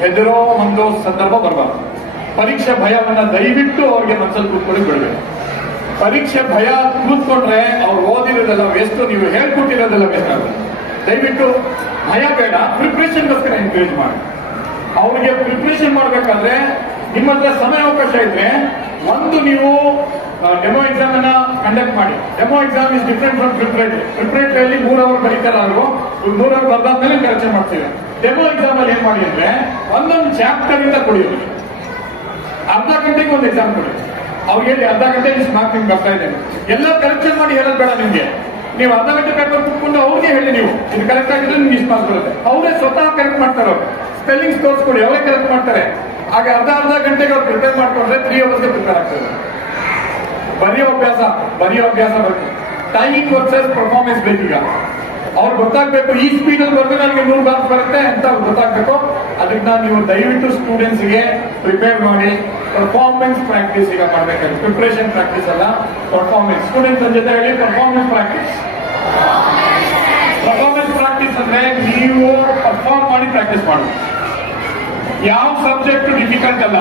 ಹೆದರೋ ಒಂದು ಸಂದರ್ಭ ಬರಬಾರ್ದು. ಪರೀಕ್ಷೆ ಭಯವನ್ನ ದಯವಿಟ್ಟು ಅವ್ರಿಗೆ ಮನಸ್ಸಲ್ಲಿ ಕೂತ್ಕೊಳ್ಳಿ ಬಿಡಬೇಕು. ಪರೀಕ್ಷೆ ಭಯ ಕೂತ್ಕೊಂಡ್ರೆ ಅವ್ರು ಓದಿರೋದೆಲ್ಲ ವೇಸ್ಟ್, ನೀವು ಹೇಳ್ಕೊಟ್ಟಿರೋದೆಲ್ಲ ವೇಸ್ಟ್ ಆಗುತ್ತೆ. ದಯವಿಟ್ಟು ಭಯ ಬೇಡ, ಪ್ರಿಪ್ರೇಷನ್ಗೋಸ್ಕರ ಎನ್ಕರೇಜ್ ಮಾಡಿ. ಅವ್ರಿಗೆ ಪ್ರಿಪ್ರೇಷನ್ ಮಾಡ್ಬೇಕಾದ್ರೆ ನಿಮ್ಮ ಹತ್ರ ಸಮಯಾವಕಾಶ ಇದ್ರೆ ಒಂದು ನೀವು ಡೆಮೋ ಎಕ್ಸಾಮ್ ಅನ್ನ ಕಂಡಕ್ಟ್ ಮಾಡಿ. Demo exam is different from preparatory. ಪ್ರಿಪರೇಟರಿಯಲ್ಲಿ 3 ಅವರ್ ಬರೀತಾರೆ, ಅವರು 3 ಅವರ್ ಬರ್ದಾದ್ಮೇಲೆ ಕರೆಕ್ಷನ್ ಮಾಡ್ತೀವಿ. ಡೆಮೋ ಎಕ್ಸಾಮ್ ಅಲ್ಲಿ ಏನ್ ಮಾಡಿ ಅಂದ್ರೆ ಒಂದೊಂದು ಚಾಪ್ಟರ್ ಇಂದ ಕೊಡಿಯೋದು. ಅರ್ಧ ಗಂಟೆಗೆ ಒಂದು ಎಕ್ಸಾಮ್ ಕೊಡಿ. ಅವ್ರಿಗೆ ಹೇಳಿ ಅರ್ಧ ಗಂಟೆ ಇಷ್ಟು ಮಾರ್ಕ್ ನಿಮ್ಗೆ ಬರ್ತಾ ಇದೆ, ಎಲ್ಲ ಕರೆಕ್ಷನ್ ಮಾಡಿ ಹೇಳೋದು ಬೇಡ ನಿಮ್ಗೆ. ನೀವು ಅರ್ಧ ಗಂಟೆ ಪೇಪರ್ ಕುತ್ಕೊಂಡು ಅವ್ರಿಗೆ ಹೇಳಿ ನೀವು ಇದು ಕರೆಕ್ಟ್ ಆಗಿದ್ರೆ ನಿಮ್ಗೆ ಇಷ್ಟು ಮಾರ್ಕ್ಸ್ ಬರುತ್ತೆ. ಅವರೇ ಸ್ವತಃ ಕರೆಕ್ಟ್ ಮಾಡ್ತಾರೆ. ಅವರು ಸ್ಪೆಲ್ಲಿಂಗ್ಸ್ ತೋರಿಸ್ಕೊಡಿ, ಅವರೇ ಕರೆಕ್ಟ್ ಮಾಡ್ತಾರೆ. ಆಗ ಅರ್ಧ ಗಂಟೆಗೆ ಅವ್ರು ಪ್ರಿಪೇರ್ ಮಾಡ್ಕೊಂಡ್ರೆ 3 ಅವರ್ಸ್ಗೆ ಪ್ರಿಪೇರ್ ಆಗ್ತದೆ. ಬರೆಯೋ ಅಭ್ಯಾಸ ಬೇಕು. ಟೈಮಿಂಗ್ ವರ್ಸಸ್ ಪರ್ಫಾರ್ಮೆನ್ಸ್ ಬೇಕೀಗ. ಅವ್ರು ಗೊತ್ತಾಗ್ಬೇಕು, ಈ ಸ್ಪೀಡ್ ಅಲ್ಲಿ ಬರೆದ್ರೆ ನನಗೆ 100 ಮಾರ್ಕ್ಸ್ ಬರುತ್ತೆ ಅಂತ ಗೊತ್ತಾಗ್ಬೇಕು. ಅದಕ್ಕೆ ನೀವು ದಯವಿಟ್ಟು ಸ್ಟೂಡೆಂಟ್ಸ್ ಗೆ ಪ್ರಿಪೇರ್ ಮಾಡಿ ಪರ್ಫಾರ್ಮೆನ್ಸ್ ಪ್ರಾಕ್ಟೀಸ್ ಈಗ ಮಾಡ್ಬೇಕಾದ್ರೆ. ಪ್ರಿಪರೇಷನ್ ಪ್ರಾಕ್ಟೀಸ್ ಅಲ್ಲ, ಪರ್ಫಾರ್ಮೆನ್ಸ್. ಸ್ಟೂಡೆಂಟ್ಸ್ ಜೊತೆ ಹೇಳಿ ಪರ್ಫಾರ್ಮೆನ್ಸ್ ಪ್ರಾಕ್ಟೀಸ್. ಪರ್ಫಾರ್ಮೆನ್ಸ್ ಪ್ರಾಕ್ಟೀಸ್ ಅಂದ್ರೆ ನೀವು ಪರ್ಫಾರ್ಮ್ ಮಾಡಿ ಪ್ರಾಕ್ಟೀಸ್ ಮಾಡಿ. ಯಾವ ಸಬ್ಜೆಕ್ಟ್ ಡಿಫಿಕಲ್ಟ್ ಅಲ್ಲ,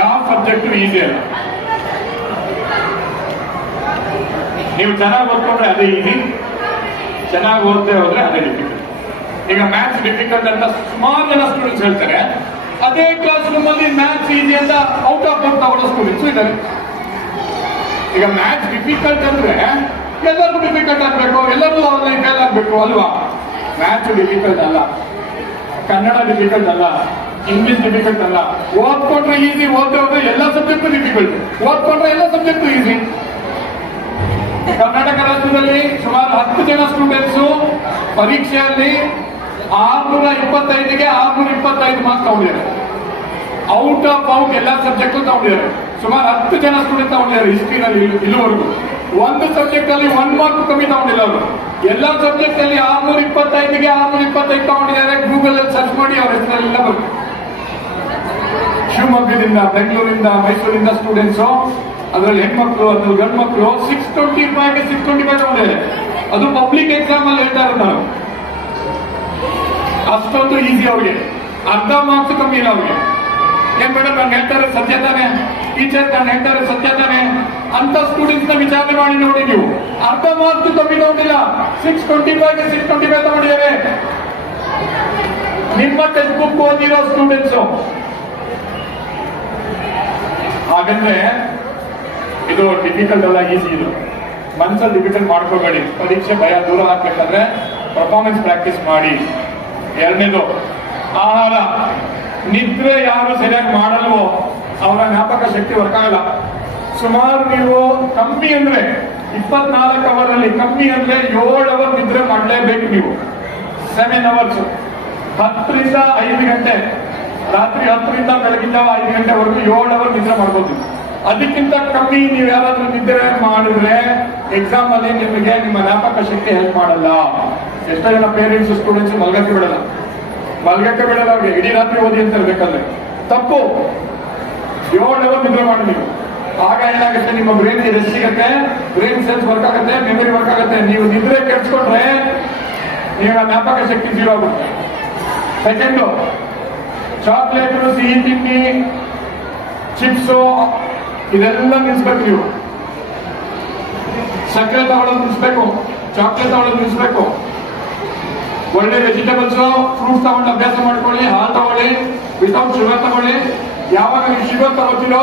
ಯಾವ ಸಬ್ಜೆಕ್ಟ್ ಈಸಿ ಅಲ್ಲ. ನೀವು ಚೆನ್ನಾಗಿ ಓದ್ಕೊಂಡ್ರೆ ಅದೇ ಈಸಿ, ಚೆನ್ನಾಗಿ ಓದದೆ ಹೋದ್ರೆ ಅದೇ ಡಿಫಿಕಲ್ಟ್. ಈಗ ಮ್ಯಾಥ್ಸ್ ಡಿಫಿಕಲ್ಟ್ ಅಂತ ಸುಮಾರು ಜನ ಸ್ಟೂಡೆಂಟ್ಸ್ ಹೇಳ್ತಾರೆ. ಅದೇ ಕ್ಲಾಸ್ ರೂಮ್ ಅಲ್ಲಿ ಮ್ಯಾಥ್ಸ್ ಈಸಿ ಅಂತ ಔಟ್ ಆಫ್ ಔಟ್ ತಗೊಳ್ಳೋ ಸ್ಟೂಡೆಂಟ್ಸ್ ಇದ್ದಾರೆ. ಈಗ ಮ್ಯಾಥ್ಸ್ ಡಿಫಿಕಲ್ಟ್ ಅಂದ್ರೆ ಎಲ್ಲರಿಗೂ ಡಿಫಿಕಲ್ಟ್ ಆಗ್ಬೇಕು, ಎಲ್ಲರಿಗೂ ಆನ್ಲೈನ್ ಫೇಲ್ ಆಗ್ಬೇಕು ಅಲ್ವಾ? ಮ್ಯಾಥ್ಸ್ ಡಿಫಿಕಲ್ಟ್ ಅಲ್ಲ, ಕನ್ನಡ ಡಿಫಿಕಲ್ಟ್ ಅಲ್ಲ, ಇಂಗ್ಲಿಷ್ ಡಿಫಿಕಲ್ಟ್ ಅಲ್ಲ. ಓದ್ಕೊಂಡ್ರೆ ಈಸಿ, ಓದ್ದೆ ಹೋದ್ರೆ ಎಲ್ಲ ಸಬ್ಜೆಕ್ಟು ಡಿಫಿಕಲ್ಟ್, ಓದ್ಕೊಂಡ್ರೆ ಎಲ್ಲ ಸಬ್ಜೆಕ್ಟು ಈಸಿ. ಕರ್ನಾಟಕ ರಾಜ್ಯದಲ್ಲಿ ಸುಮಾರು 10 ಜನ ಸ್ಟೂಡೆಂಟ್ಸ್ ಪರೀಕ್ಷೆಯಲ್ಲಿ 625ಗೆ 625 ಮಾರ್ಕ್ಸ್ ತಗೊಂಡಿದ್ದಾರೆ. ಔಟ್ ಆಫ್ ಔಟ್ ಎಲ್ಲ ಸಬ್ಜೆಕ್ಟ್ ತಗೊಂಡಿದ್ದಾರೆ. ಸುಮಾರು 10 ಜನ ಸ್ಟೂಡೆಂಟ್ ತಗೊಂಡಿದ್ದಾರೆ ಹಿಸ್ಟ್ರಿನಲ್ಲಿ ಇಲ್ಲಿವರೆಗೂ. ಒಂದು ಸಬ್ಜೆಕ್ಟ್ ಅಲ್ಲಿ 1 ಮಾರ್ಕ್ ಕಮ್ಮಿ ತಗೊಂಡಿಲ್ಲ ಅವರು. ಎಲ್ಲ ಸಬ್ಜೆಕ್ಟ್ ಅಲ್ಲಿ 625ಗೆ 625 ತಗೊಂಡಿದ್ದಾರೆ. ಗೂಗಲ್ ಅಲ್ಲಿ ಸರ್ಚ್ ಮಾಡಿ ಅವ್ರ ಹೆಸರೆಲ್ಲ ಬರುತ್ತೆ. ಶಿವಮೊಗ್ಗದಿಂದ, ಬೆಂಗಳೂರಿಂದ, ಮೈಸೂರಿಂದ ಸ್ಟೂಡೆಂಟ್ಸ್, ಅದರಲ್ಲಿ ಹೆಣ್ಮಕ್ಳು, ಅದ್ರಲ್ಲಿ ಗಂಡು ಮಕ್ಕಳು 625ಗೆ 625 ತಗೊಂಡಿದ್ದಾರೆ. ಅದು ಪಬ್ಲಿಕ್ ಎಕ್ಸಾಮ್ ಅಲ್ಲಿ ಹೇಳ್ತಾ ಇರೋದು ನಾವು. ಅಷ್ಟೊಂದು ಈಸಿ ಅವ್ರಿಗೆ, ಅರ್ಧ ಮಾರ್ಕ್ಸ್ ಕಮ್ಮಿ ಇಲ್ಲ ಅವ್ರಿಗೆ. ಏನ್ ಮೇಡಮ್ ನಾನು ಹೇಳ್ತಾರೆ ಸತ್ಯ ತಾನೆ, ಟೀಚರ್ ನಾನು ಹೇಳ್ತಾರೆ ಸತ್ಯ ತಾನೆ ಅಂತ ಸ್ಟೂಡೆಂಟ್ಸ್ ನ ವಿಚಾರಣೆ ಮಾಡಿ ನೋಡಿ. ನೀವು ಅರ್ಧ ಮಾರ್ಕ್ಸ್ ಕಮ್ಮಿ ತಗೊಂಡಿಲ್ಲ, 625ಗೆ 625 ತಗೊಂಡಿದ್ದಾರೆ. ನಿಮ್ಮ ಟೆಕ್ಸ್ಟ್ ಬುಕ್ ಓದಿರೋ ಸ್ಟೂಡೆಂಟ್ಸ್. ಹಾಗಂದ್ರೆ ಇದು ಡಿಫಿಕಲ್ಟ್ ಅಲ್ಲ, ಈಸಿ. ಇದು ಮನ್ಸಲ್ಲಿ ಡಿಫಿಕಲ್ಟ್ ಮಾಡ್ಕೋಬೇಡಿ. ಪರೀಕ್ಷೆ ಭಯ ದೂರ ಹಾಕ್ಬೇಕಂದ್ರೆ ಪರ್ಫಾರ್ಮೆನ್ಸ್ ಪ್ರಾಕ್ಟೀಸ್ ಮಾಡಿ. ಎರಡನೇದು ಆಹಾರ. ನಿದ್ರೆ ಯಾರು ಸರಿಯಾಗಿ ಮಾಡಲ್ವೋ ಅವರ ಜ್ಞಾಪಕ ಶಕ್ತಿ ವರ್ಕ್ ಆಗಲ್ಲ. ಸುಮಾರು ನೀವು ಕಮ್ಮಿ ಅಂದ್ರೆ 24 ಅವರ್ ಅಲ್ಲಿ ಕಮ್ಮಿ ಅಂದ್ರೆ 7 ಅವರ್ ನಿದ್ರೆ ಮಾಡಲೇಬೇಕು ನೀವು. 7 ಅವರ್ಸ್, 10ರಿಂದ 5 ಗಂಟೆ, ರಾತ್ರಿ 10ರಿಂದ ಬೆಳಗಿನ 5 ಗಂಟೆವರೆಗೂ 7 ಅವರ್ ನಿದ್ರೆ ಮಾಡ್ಬೋದು. ಅದಕ್ಕಿಂತ ಕಮ್ಮಿ ನೀವು ಯಾರಾದ್ರೂ ನಿದ್ರೆ ಮಾಡಿದ್ರೆ ಎಕ್ಸಾಮ್ ಅಲ್ಲಿ ನಿಮಗೆ ನಿಮ್ಮ ಜ್ಞಾಪಕ ಶಕ್ತಿ ಹೆಲ್ಪ್ ಮಾಡಲ್ಲ. ಎಷ್ಟೋ ಜನ ಪೇರೆಂಟ್ಸ್ ಸ್ಟೂಡೆಂಟ್ಸ್ ಮಲ್ಗಕ್ಕೆ ಬಿಡಲ್ಲ ಅವ್ರಿಗೆ. ಇಡೀ ರಾತ್ರಿ ಓದಿ ಅಂತ ಇರ್ಬೇಕಾದ್ರೆ ತಪ್ಪು. 7 ಅವರ್ ನಿದ್ರೆ ಮಾಡಿ ನೀವು. ಆಗ ಏನಾಗುತ್ತೆ, ನಿಮ್ಮ ಬ್ರೈನ್ ರೆಸ್ಟ್ ಸಿಗುತ್ತೆ, ಬ್ರೈನ್ ಸೆಲ್ಸ್ ವರ್ಕ್ ಆಗುತ್ತೆ, ಮೆಮೊರಿ ವರ್ಕ್ ಆಗುತ್ತೆ. ನೀವು ನಿದ್ರೆ ಕೆಡ್ಸ್ಕೊಂಡ್ರೆ ನಿಮ್ಮ ಜ್ಞಾಪಕ ಶಕ್ತಿ ಜೀರೋ ಆಗುತ್ತೆ. ಸೆಕೆಂಡು, ಚಾಕ್ಲೇಟ್, ಸಿಹಿ ತಿಂಡಿ, ಚಿಪ್ಸು ಇದೆಲ್ಲ ನಿಲ್ಸ್ಬೇಕು ನೀವು. ಸಕ್ಕರೆ ತಗೊಳ್ಳೋದು ನಿಲ್ಸ್ಬೇಕು, ಚಾಕ್ಲೇಟ್ ತಗೊಳ್ಳೋದು ನಿಲ್ಸ್ಬೇಕು. ಒಳ್ಳೆ ವೆಜಿಟೇಬಲ್ಸ್, ಫ್ರೂಟ್ಸ್ ತಗೊಂಡು ಅಭ್ಯಾಸ ಮಾಡ್ಕೊಳ್ಳಿ. ಹಾಲು ತಗೊಳ್ಳಿ, ವಿತೌಟ್ ಶುಗರ್ ತಗೊಳ್ಳಿ. ಯಾವಾಗ ನೀವು ಶುಗರ್ ತಗೋತೀರೋ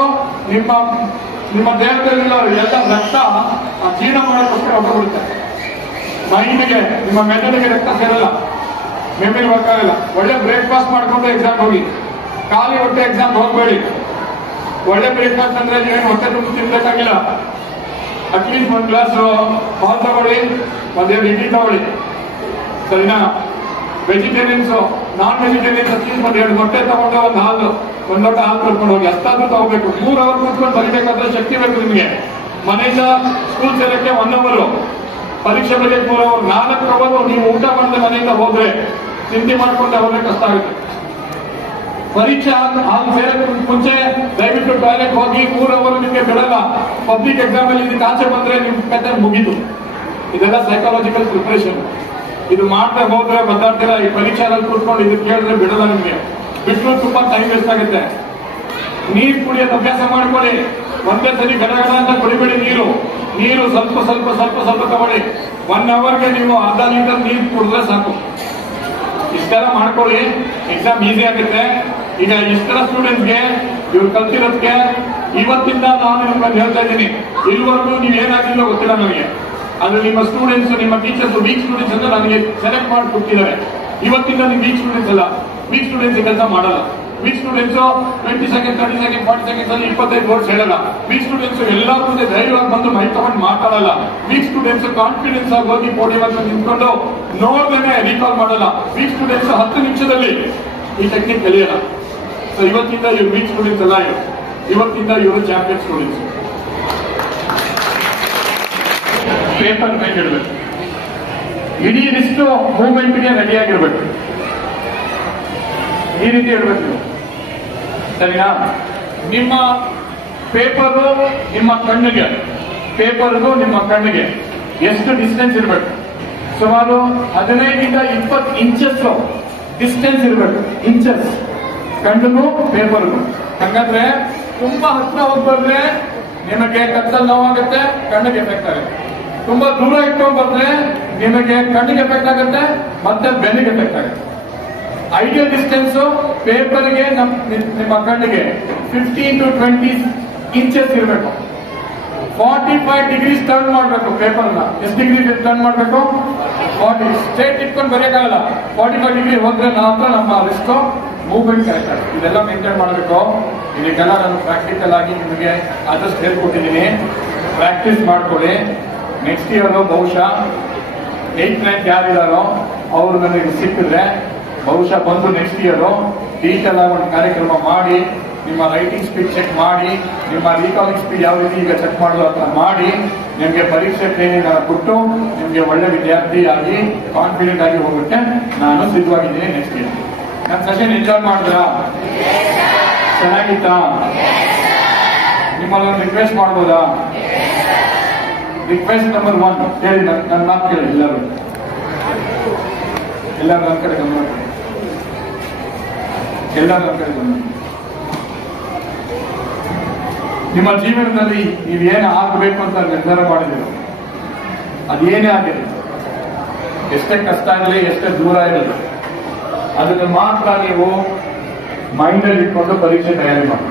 ನಿಮ್ಮ ದೇಹದಲ್ಲಿರೋ ಎಲ್ಲ ರಕ್ತ ಜೀರ್ಣ ಮಾಡೋಕ್ಕೋಸ್ಕರ ಹೊರಬಿಡುತ್ತೆ. ಮೈಂಡ್ಗೆ, ನಿಮ್ಮ ಮೆದುಳಿಗೆ ರಕ್ತ ಸೇರಲ್ಲ, ಮೆಮೊರಿ ವರ್ಕ್ ಆಗಲ್ಲ. ಒಳ್ಳೆ ಬ್ರೇಕ್ಫಾಸ್ಟ್ ಮಾಡ್ಕೊಂಡು ಎಕ್ಸಾಮ್ ಹೋಗಿ. ಖಾಲಿ ಹೊಟ್ಟೆ ಎಕ್ಸಾಮ್ ಹೋಗ್ಬೇಡಿ. ಒಳ್ಳೆ ಬ್ರೇಕ್ಫಾಸ್ಟ್ ಅಂದ್ರೆ ನೀವೇನು ಹೊಟ್ಟೆ ತುಂಬ ತಿನ್ಬೇಕಾಗಿಲ್ಲ. ಅಟ್ಲೀಸ್ಟ್ 1 ಗ್ಲಾಸ್ ಹಾಲು ತಗೊಳ್ಳಿ, 1 ಇಡ್ಲಿ ತಗೊಳ್ಳಿ, ಸರಿನಾ? ವೆಜಿಟೇರಿಯನ್ಸ್, ನಾನ್ ವೆಜಿಟೇರಿಯನ್ಸ್ ಅಟ್ಲೀಸ್ಟ್ 1 ಮೊಟ್ಟೆ ತಗೊಂಡು 1 ಹಾಲು, 1 ಲೋಟ ಹಾಲು ಕರ್ಕೊಂಡು ಹೋಗಿ. ಅಷ್ಟಾದ್ರೂ ತಗೋಬೇಕು. 3 ಅವರ್ ಕೂತ್ಕೊಂಡು ಬರೀಬೇಕಾದ್ರೆ ಶಕ್ತಿ ಬೇಕು ನಿಮಗೆ. ಮನೆಯಿಂದ ಸ್ಕೂಲ್ ಸೇರಕ್ಕೆ 1 ಅವರ್, ಪರೀಕ್ಷೆ ಬರೆಯಕ್ಕೆ 3 ಅವರ್, 4 ಅವರ್ ನೀವು ಊಟ ಮಾಡಿದ್ರೆ ಮನೆಯಿಂದ ಹೋದ್ರೆ, ಚಿಂತೆ ಮಾಡ್ಕೊಂಡೆ ಹೋದ್ರೆ ಕಷ್ಟ ಆಗುತ್ತೆ. ಪರೀಕ್ಷೆ ಹಾಲು ಸೇರಕ್ಕೆ ಮುಂಚೆ ದಯವಿಟ್ಟು ಟಾಯ್ಲೆಟ್ ಹೋಗಿ. 3 ಅವರ್ ನಿಮಗೆ ಬಿಡಲ್ಲ. ಪಬ್ಲಿಕ್ ಎಕ್ಸಾಮ್ ಅಲ್ಲಿ ಇದಕ್ಕೆ ಆಚೆ ಬಂದ್ರೆ ನಿಮ್ ಕತೆ ಮುಗಿದು. ಇದೆಲ್ಲ ಸೈಕಾಲಜಿಕಲ್ ಪ್ರಿಪರೇಷನ್. ಇದು ಮಾಡ್ತಾ ಹೋದ್ರೆ ಮಾತಾಡ್ತೀರಾ. ಈ ಪರೀಕ್ಷೆಯಲ್ಲಿ ಕೂತ್ಕೊಂಡು ಇದಕ್ಕೆ ಕೇಳಿದ್ರೆ ಬಿಡಲ್ಲ ನಿಮ್ಗೆ. ಬಿಟ್ಟರು ತುಂಬಾ ಟೈಮ್ ವೇಸ್ಟ್ ಆಗುತ್ತೆ. ನೀರು ಕುಡಿಯೋದು ಅಭ್ಯಾಸ ಮಾಡ್ಕೊಳ್ಳಿ. ಒಂದೇ ಸರಿ ಗಡ ಅಂತ ಕುಡಿಬೇಡಿ. ನೀರು ಸ್ವಲ್ಪ ತಗೊಳ್ಳಿ. 1 ಅವರ್ಗೆ ನೀವು ಅರ್ಧ ಲೀಟರ್ ನೀರು ಕುಡಿದ್ರೆ ಸಾಕು. ಇಷ್ಟೆಲ್ಲ ಮಾಡ್ಕೊಳ್ಳಿ, ಎಕ್ಸಾಮ್ ಈಸಿ ಆಗುತ್ತೆ. ಈಗ ಇಷ್ಟೆಲ್ಲ ಸ್ಟೂಡೆಂಟ್ಸ್ಗೆ ಇವ್ರು ಕಲ್ತಿರೋದಕ್ಕೆ ಇವತ್ತಿಂದ ನಾನು ನಿಮ್ಗೆ ಹೇಳ್ತಾ ಇದ್ದೀನಿ, ಇಲ್ಲಿವರೆಗೂ ನೀವು ಏನಾಗಿಲ್ಲ ಗೊತ್ತಿಲ್ಲ ನನಗೆ. ಅದು ನಿಮ್ಮ ಸ್ಟೂಡೆಂಟ್ಸ್, ನಿಮ್ಮ ಟೀಚರ್ಸ್ ವೀಕ್ ಸ್ಟೂಡೆಂಟ್ಸ್ ಅಂತ ನನಗೆ ಸೆಲೆಕ್ಟ್ ಮಾಡಿ ಕೊಟ್ಟಿದ್ದಾರೆ. ಇವತ್ತಿಂದ ನೀವು ವೀಕ್ ಸ್ಟೂಡೆಂಟ್ಸ್ ಅಲ್ಲ, ವೀಕ್ ಸ್ಟೂಡೆಂಟ್ಸ್ ಕೆಲಸ ಮಾಡಲ್ಲ. Weak students 20 second 30 second 40 seconds ಅಲ್ಲಿ 25 ವರ್ಡ್ಸ್ ಹೇಳಲ್ಲ. ವೀಕ್ ಸ್ಟೂಡೆಂಟ್ಸ್ ಎಲ್ಲರ ಮುಂದೆ ಧೈರ್ಯವಾಗಿ ಬಂದು ಮೈ ತಗೊಂಡು ಮಾತಾಡಲ್ಲ. ವೀಕ್ ಸ್ಟೂಡೆಂಟ್ಸ್ ಕಾನ್ಫಿಡೆನ್ಸ್ ಆಗಿ ಹೋಗಿ ಪೋಡಿಯಂ ಅಂತ ನಿಂತ್ಕೊಂಡು ನೋಡ್ದೇನೆ ರೀಕಾಲ್ ಮಾಡಲ್ಲ. ವೀಕ್ ಸ್ಟೂಡೆಂಟ್ಸ್ 10 ನಿಮಿಷದಲ್ಲಿ ಈ ಟೆಕ್ನಿಕ್ ಕಲಿಯಲ್ಲ. ಸೊ ಇವತ್ತಿಂದ ಇವ್ರು ವೀಕ್ ಸ್ಟೂಡೆಂಟ್ಸ್ ಅಲ್ಲ, ಇವತ್ತಿಂದ ಇವರು ಚಾಂಪಿಯನ್ ಸ್ಟೂಡೆಂಟ್ಸ್. ಪೇಪರ್ ಮೇಲೆ ಇಡಬೇಕು, ಇಡೀ ಲಿಸ್ಟ್ ಮೂವ್ಮೆಂಟ್ಗೆ ರೆಡಿ ಆಗಿರ್ಬೇಕು. ಈ ರೀತಿ ಇಡಬೇಕು, ಸರಿನಾ? ನಿಮ್ಮ ಪೇಪರು ನಿಮ್ಮ ಕಣ್ಣಿಗೆ, ಪೇಪರ್ಗೂ ನಿಮ್ಮ ಕಣ್ಣಿಗೆ ಎಷ್ಟು ಡಿಸ್ಟೆನ್ಸ್ ಇರಬೇಕು? ಸುಮಾರು 15 ಇಂದ 20 ಇಂಚಸ್ ಡಿಸ್ಟೆನ್ಸ್ ಇರಬೇಕು. ಇಂಚಸ್ ಕಣ್ಣಿಗೂ ಪೇಪರ್ಗೂ. ಹಾಗಾದ್ರೆ ತುಂಬಾ ಹತ್ರ ಹೋಗ್ಬಾರ್ದ್ರೆ ನಿಮಗೆ ಕತ್ತಲ್ಲಿ ನೋವಾಗುತ್ತೆ, ಕಣ್ಣಿಗೆ ಎಫೆಕ್ಟ್ ಆಗುತ್ತೆ. ತುಂಬಾ ದೂರ ಇಟ್ಕೊಂಡ್ ಬಂದ್ರೆ ನಿಮಗೆ ಕಣ್ಣಿಗೆ ಎಫೆಕ್ಟ್ ಆಗುತ್ತೆ, ಮತ್ತೆ ಬೆನ್ನಿಗೆ ಎಫೆಕ್ಟ್ ಆಗುತ್ತೆ. ಐಡಿಯಲ್ ಡಿಸ್ಟೆನ್ಸ್ ಪೇಪರ್ಗೆ ನಿಮ್ಮ ಕಣ್ಣಿಗೆ 15 to 20 ಇಂಚಸ್ ಇರಬೇಕು. 45 ಡಿಗ್ರೀಸ್ ಟರ್ನ್ ಮಾಡಬೇಕು ಪೇಪರ್ನ. ಎಷ್ಟು ಡಿಗ್ರಿ ಟರ್ನ್ ಮಾಡಬೇಕು? 40. ಸ್ಟ್ರೇಟ್ ಇಟ್ಕೊಂಡು ಬರೆಯಕ್ಕಾಗಲ್ಲ. 45 ಡಿಗ್ರಿ ಹೋದ್ರೆ ಮಾತ್ರ ನಮ್ಮ ರಿಸ್ಕ್ ಮೂವ್ಮೆಂಟ್ ಕರೆಕ್ಟ್ ಆಗುತ್ತೆ. ಇದೆಲ್ಲ ಮೇಂಟೈನ್ ಮಾಡಬೇಕು. ಇದಕ್ಕೆಲ್ಲ ನಾನು ಪ್ರಾಕ್ಟಿಕಲ್ ಆಗಿ ನಿಮಗೆ ಆದಷ್ಟು ಹೇಳ್ಕೊಟ್ಟಿದ್ದೀನಿ. ಪ್ರಾಕ್ಟೀಸ್ ಮಾಡ್ಕೊಳ್ಳಿ. ನೆಕ್ಸ್ಟ್ ಇಯರ್ ಬಹುಶಃ 8th 9th ಯಾರಿದಾರೋ ಅವರು ನನಗೆ ಸಿಕ್ಕಿದ್ರೆ ಬಹುಶಃ ಬಂದು ನೆಕ್ಸ್ಟ್ ಇಯರ್ ಡೀಟೇಲ್ ಆಗಿ ಒಂದು ಕಾರ್ಯಕ್ರಮ ಮಾಡಿ, ನಿಮ್ಮ ರೈಟಿಂಗ್ ಸ್ಪೀಡ್ ಚೆಕ್ ಮಾಡಿ, ನಿಮ್ಮ ರೀಕಾಲಿಂಗ್ ಸ್ಪೀಡ್ ಯಾವ ರೀತಿ ಈಗ ಚೆಕ್ ಮಾಡೋದು ಅಂತ ಮಾಡಿ, ನಿಮಗೆ ಪರೀಕ್ಷೆ ಟ್ರೈನಿಂಗ್ ಕೊಟ್ಟು ನಿಮಗೆ ಒಳ್ಳೆ ವಿದ್ಯಾರ್ಥಿ ಆಗಿ ಕಾನ್ಫಿಡೆಂಟ್ ಆಗಿ ಹೋಗುತ್ತೆ ನಾನು ಸಿದ್ಧವಾಗಿದ್ದೀನಿ ನೆಕ್ಸ್ಟ್ ಇಯರ್. ನನ್ನ ಸೆಷನ್ ಎಂಜಾಯ್ ಮಾಡಿದ್ರಾ? ಚೆನ್ನಾಗಿತ್ತಾ? ನಿಮ್ಮಲ್ಲಿ ಒಂದು ರಿಕ್ವೆಸ್ಟ್ ಮಾಡ್ಬೋದಾ? ರಿಕ್ವೆಸ್ಟ್ ನಂಬರ್ 1 ಹೇಳಿ, ನನ್ನ ಮಾತು ಕೇಳಿ. ಎಲ್ಲರೂ ನನ್ನ ಕಡೆ ಗಮನ, ಎಲ್ಲರೂ ನನ್ನ ಕಡೆ ಗಮನ. ನಿಮ್ಮ ಜೀವನದಲ್ಲಿ ನೀವೇನು ಆಗಬೇಕು ಅಂತ ನಿರ್ಧಾರ ಮಾಡಿದಿರೋ ಅದೇನೇ ಆಗಿರಲಿ, ಎಷ್ಟೇ ಕಷ್ಟ ಆಗಲಿ, ಎಷ್ಟೇ ದೂರ ಇರಲಿ, ಅದನ್ನು ಮಾತ್ರ ನೀವು ಮೈಂಡಲ್ಲಿ ಇಟ್ಕೊಂಡು ಪರೀಕ್ಷೆ ತಯಾರಿ ಮಾಡಿ.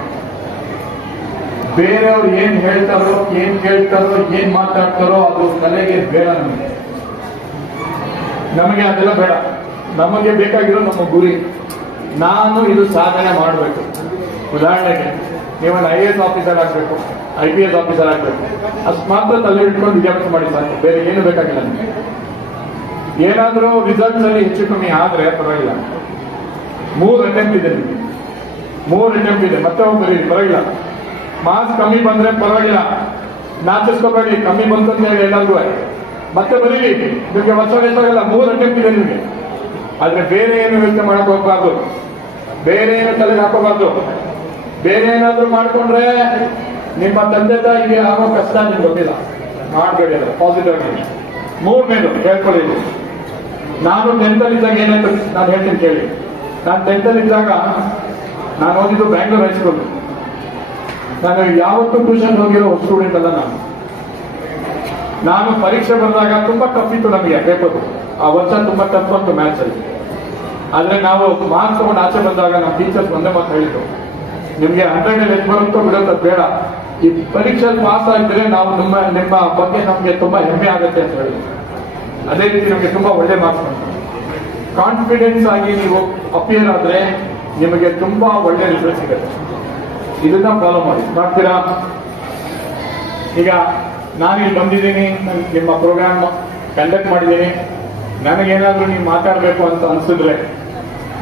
ಬೇರೆಯವ್ರು ಏನ್ ಹೇಳ್ತಾರೋ, ಏನ್ ಕೇಳ್ತಾರೋ, ಏನ್ ಮಾತಾಡ್ತಾರೋ ಅದು ತಲೆಗೆ ಬೇಡ. ನಮಗೆ ಅದೆಲ್ಲ ಬೇಡ. ನಮಗೆ ಬೇಕಾಗಿರೋ ನಮ್ಮ ಗುರಿ, ನಾನು ಇದು ಸಾಧನೆ ಮಾಡಬೇಕು. ಉದಾಹರಣೆಗೆ ನೀವೊಂದು IAS ಆಫೀಸರ್ ಆಗಬೇಕು, IPS ಆಫೀಸರ್ ಆಗಬೇಕು, ಅಷ್ಟು ಮಾತ್ರ ತಲೆ ಇಟ್ಕೊಂಡು ವಿದ್ಯಾಭ್ಯಾಸ ಮಾಡಿ ಸಾಕು. ಬೇರೆ ಏನು ಬೇಕಾಗಿಲ್ಲ ನಿಮಗೆ. ಏನಾದ್ರೂ ರಿಸಲ್ಟ್ಸ್ ಅಲ್ಲಿ ಹೆಚ್ಚು ಕಮ್ಮಿ ಆದ್ರೆ ಪರವಾಗಿಲ್ಲ. 3 ಅಟೆಂಪ್ಟ್ ಇದೆ ನಿಮಗೆ, 3 ಅಟೆಂಪ್ಟ್ ಇದೆ, ಮತ್ತೆ ಹೋಗ್ಬರಿ ಪರವಾಗಿಲ್ಲ. ಮಾರ್ಕ್ಸ್ ಕಮ್ಮಿ ಬಂದ್ರೆ ಪರವಾಗಿಲ್ಲ, ನಾಚಿಸ್ಕೋಬೇಡಿ. ಕಮ್ಮಿ ಬಂತು ಅಂತ ಹೇಳಿ ಎಲ್ಲರಿಗೂ ಮತ್ತೆ ಬರೀರಿ, ನಿಮಗೆ ವರ್ಷ ಬೇಕಾಗಲ್ಲ. 3 ಅಟೆಂಪ್ಟ್ ಇದೆ ನಿಮಗೆ. ಆದ್ರೆ ಬೇರೆ ಏನು ಯೋಚನೆ ಮಾಡಕ್ ಹೋಗ್ಬಾರ್ದು, ಬೇರೆ ಏನು ತಲೆಗೆ ಹಾಕೋಬಾರ್ದು. ಬೇರೆ ಏನಾದ್ರೂ ಮಾಡ್ಕೊಂಡ್ರೆ ನಿಮ್ಮ ತಂದೆ ತಾಯಿಗೆ ಆಗೋ ಕಷ್ಟ ನಿಮ್ಗೆ ಗೊತ್ತಿಲ್ಲ. ಮಾಡಬೇಡಿ, ಅಲ್ಲ ಪಾಸಿಟಿವ್ ಆಗಿ. 3ನೇದು ಹೇಳ್ಕೊಳ್ಳಿ. ನಾನು 10th ಇದ್ದಾಗ ಏನಾಯ್ತು ನಾನು ಹೇಳ್ತೀನಿ ಕೇಳಿ. ನಾನು 10th ಇದ್ದಾಗ ನಾನು ಓದಿದ್ದು ಬ್ಯಾಂಗ್ಳೂರ್ ಹೈಸ್ಕೂಲ್. ನಾನು ಯಾವತ್ತೂ ಟ್ಯೂಷನ್ ಹೋಗಿರೋ ಸ್ಟೂಡೆಂಟ್ ಅಲ್ಲ ನಾನು ಪರೀಕ್ಷೆ ಬಂದಾಗ ತುಂಬಾ ಟಫ್ ಇತ್ತು ನಮಗೆ ಪೇಪರ್. ಆ ವರ್ಷ ತುಂಬಾ ಟಫ್ ಬಂತು ಮ್ಯಾಥ್ಸ್ ಅಲ್ಲಿ. ಆದ್ರೆ ನಾವು ಮಾರ್ಕ್ಸ್ ತಗೊಂಡು ಆಚೆ ಬಂದಾಗ ನಮ್ಮ ಟೀಚರ್ಸ್ ಒಂದೇ ಮಾತು ಹೇಳಿದ್ರು, ನಿಮ್ಗೆ 100 ಎಷ್ಟು ಬರುತ್ತೋ ಬಿಡುತ್ತೋ ಬೇಡ, ಈ ಪರೀಕ್ಷೆಯಲ್ಲಿ ಪಾಸ್ ಆಗಿದ್ರೆ ನಾವು ನಿಮ್ಮ ಬಗ್ಗೆ ನಮ್ಗೆ ತುಂಬಾ ಹೆಮ್ಮೆ ಆಗುತ್ತೆ ಅಂತ ಹೇಳಿದ್ರು. ಅದೇ ರೀತಿ ನಮಗೆ ತುಂಬಾ ಒಳ್ಳೆ ಮಾರ್ಕ್ಸ್ ಬಂತು. ಕಾನ್ಫಿಡೆನ್ಸ್ ಆಗಿ ನೀವು ಅಪಿಯರ್ ಆದ್ರೆ ನಿಮಗೆ ತುಂಬಾ ಒಳ್ಳೆ ರಿಸಲ್ಟ್ ಸಿಗುತ್ತೆ. ಇದನ್ನ ಫಾಲೋ ಮಾಡ್ತೀರಾ? ಈಗ ನಾನಿಲ್ಲಿ ಬಂದಿದ್ದೀನಿ, ನಿಮ್ಮ ಪ್ರೋಗ್ರಾಮ್ ಕಂಡಕ್ಟ್ ಮಾಡಿದ್ದೀನಿ. ನನಗೇನಾದ್ರೂ ನೀವು ಮಾತಾಡಬೇಕು ಅಂತ ಅನ್ಸಿದ್ರೆ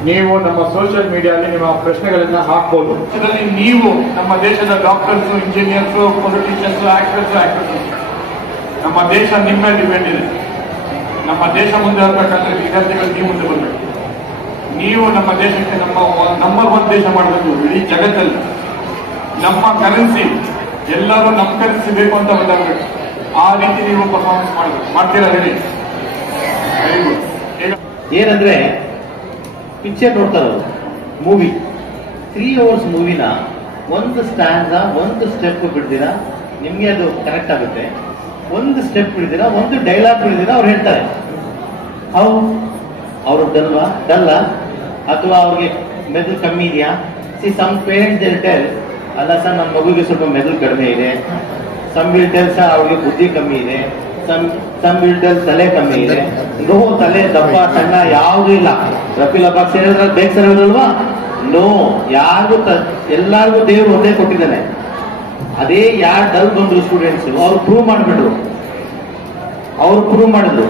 ನೀವು ನಮ್ಮ ಸೋಷಿಯಲ್ ಮೀಡಿಯಾದಲ್ಲಿ ನಿಮ್ಮ ಪ್ರಶ್ನೆಗಳನ್ನ ಹಾಕ್ಬೋದು. ಇದರಲ್ಲಿ ನೀವು ನಮ್ಮ ದೇಶದ ಡಾಕ್ಟರ್ಸ್, ಇಂಜಿನಿಯರ್ಸ್, ಪೊಲಿಟಿಷಿಯನ್ಸ್, ಆಕ್ಟರ್ಸ್ ನಮ್ಮ ದೇಶ ನಿಮ್ಮ ಮೇಲೆ ಡಿಪೆಂಡ್ ಇದೆ. ನಮ್ಮ ದೇಶ ಮುಂದೆ ಬರಬೇಕಂದ್ರೆ ವಿದ್ಯಾರ್ಥಿಗಳು ನೀವು ಮುಂದೆ ಬರಬೇಕು. ನೀವು ನಮ್ಮ ದೇಶಕ್ಕೆ ನಂಬರ್ 1 ದೇಶ ಮಾಡಬೇಕು ಇಡೀ ಜಗತ್ತಲ್ಲಿ. ನಮ್ಮ ಕರೆನ್ಸಿ ಎಲ್ಲರೂ ನಮ್ಮ ಕರೆನ್ಸಿ ಬೇಕು ಅಂತ ಬಂದಾಗಬೇಕು. ಆ ರೀತಿ ನೀವು ಪರ್ಫಾರ್ಮೆನ್ಸ್ ಮಾಡ್ತೀರಾ ಹೇಳಿ? Very good. ಏನಂದ್ರೆ ಪಿಕ್ಚರ್ ನೋಡ್ತಾರೆ, ಮೂವಿ 3 hours ಮೂವಿನ ಒಂದು ಸ್ಟ್ಯಾಂಡ್, ಒಂದು ಸ್ಟೆಪ್ ಬಿಡ್ದಿರಾ ನಿಮ್ಗೆ ಅದು ಕನೆಕ್ಟ್ ಆಗುತ್ತೆ. ಒಂದು ಸ್ಟೆಪ್ ಬಿಡ್ದಿರಾ, ಒಂದು ಡೈಲಾಗ್ ಬಿಡ್ದಿರಾ ಅವ್ರು ಹೇಳ್ತಾರೆ. ಅವ್ರಿಗೆ ಡಲ್ಲ ಅಥವಾ ಅವ್ರಿಗೆ ಮೆದುಳು ಕಮ್ಮಿ ಇದೆಯಾ? ಸಿ ಸಮ್ ಪೇರೆಂಟ್ಸ್ ಟೆಲ್, ಅಲ್ಲ ಸರ್ ನನ್ನ ಮಗುಗೆ ಸ್ವಲ್ಪ ಮೆದುಳು ಕಡಿಮೆ ಇದೆ, ಸಮ್ ವಿಲ್ ಟೆಲ್ ಸರ್ ಅವ್ರಿಗೆ ಬುದ್ಧಿ ಕಮ್ಮಿ ಇದೆ, ಸಮ್ ವಿಲ್ ಟೆಲ್ ತಲೆ ಕಮ್ಮಿ ಇದೆ. ನೋ, ತಲೆ ದಪ್ಪ ಸಣ್ಣ ಯಾವುದು ಇಲ್ಲ. ರಫೀಲ್ ಅಬ್ಬಾಸ್ ಹೇಳಿದ್ರೆ ಬೇಕು ಸರ್ ಹೇಳಿದ್ರಲ್ವಾ? ನೋ, ಯಾರಿಗೂ ಎಲ್ಲಾರ್ಗು ದೇವರು ಒಂದೇ ಕೊಟ್ಟಿದ್ದಾನೆ. ಅದೇ ಯಾರು ಡಲ್ ಬಂದ್ರು ಸ್ಟೂಡೆಂಟ್ಸ್ ಅವ್ರು ಪ್ರೂವ್ ಮಾಡಿಬಿಟ್ರು, ಅವ್ರು ಪ್ರೂವ್ ಮಾಡಿದ್ರು.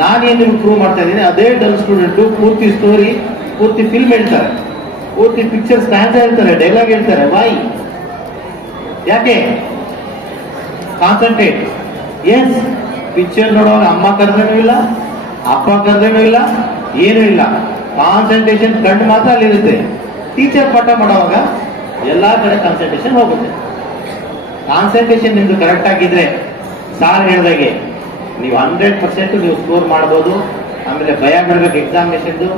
ನಾನೇನು ನಿಮ್ಗೆ ಪ್ರೂವ್ ಮಾಡ್ತಾ ಇದ್ದೀನಿ, ಅದೇ ಡಲ್ ಸ್ಟೂಡೆಂಟು ಪೂರ್ತಿ ಸ್ಟೋರಿ, ಪೂರ್ತಿ ಫಿಲ್ಮ್ ಹೇಳ್ತಾರೆ, ಪೂರ್ತಿ ಪಿಕ್ಚರ್ ಸ್ಟ್ಯಾಂಡ್ ಹೇಳ್ತಾರೆ, ಡೈಲಾಗ್ ಹೇಳ್ತಾರೆ. ವೈ? ಯಾಕೆ? ಕಾನ್ಸಂಟ್ರೇಟ್. ಎಸ್, ಪಿಕ್ಚರ್ ನೋಡುವಾಗ ಅಮ್ಮ ಕರೆದೇನೂ ಇಲ್ಲ, ಅಪ್ಪ ಕರೆದೇನೂ ಇಲ್ಲ, ಏನೂ ಇಲ್ಲ. ಕಾನ್ಸಂಟ್ರೇಷನ್ ಕಣ್ಣು ಮಾತ್ರ ಅಲ್ಲಿರುತ್ತೆ. ಟೀಚರ್ ಪಾಠ ಮಾಡುವಾಗ ಎಲ್ಲಾ ಕಡೆ ಕಾನ್ಸಂಟ್ರೇಷನ್ ಹೋಗುತ್ತೆ. ಕಾನ್ಸಂಟ್ರೇಷನ್ ನಿಮ್ದು ಕರೆಕ್ಟ್ ಆಗಿದ್ರೆ ಸಾರ್ ಹೇಳಿದಾಗೆ ನೀವು 100% ನೀವು ಸ್ಕೋರ್ ಮಾಡ್ಬೋದು. ಆಮೇಲೆ ಭಯ ಬಿಡ್ಬೇಕು ಎಕ್ಸಾಮಿನೇಷನ್ದು.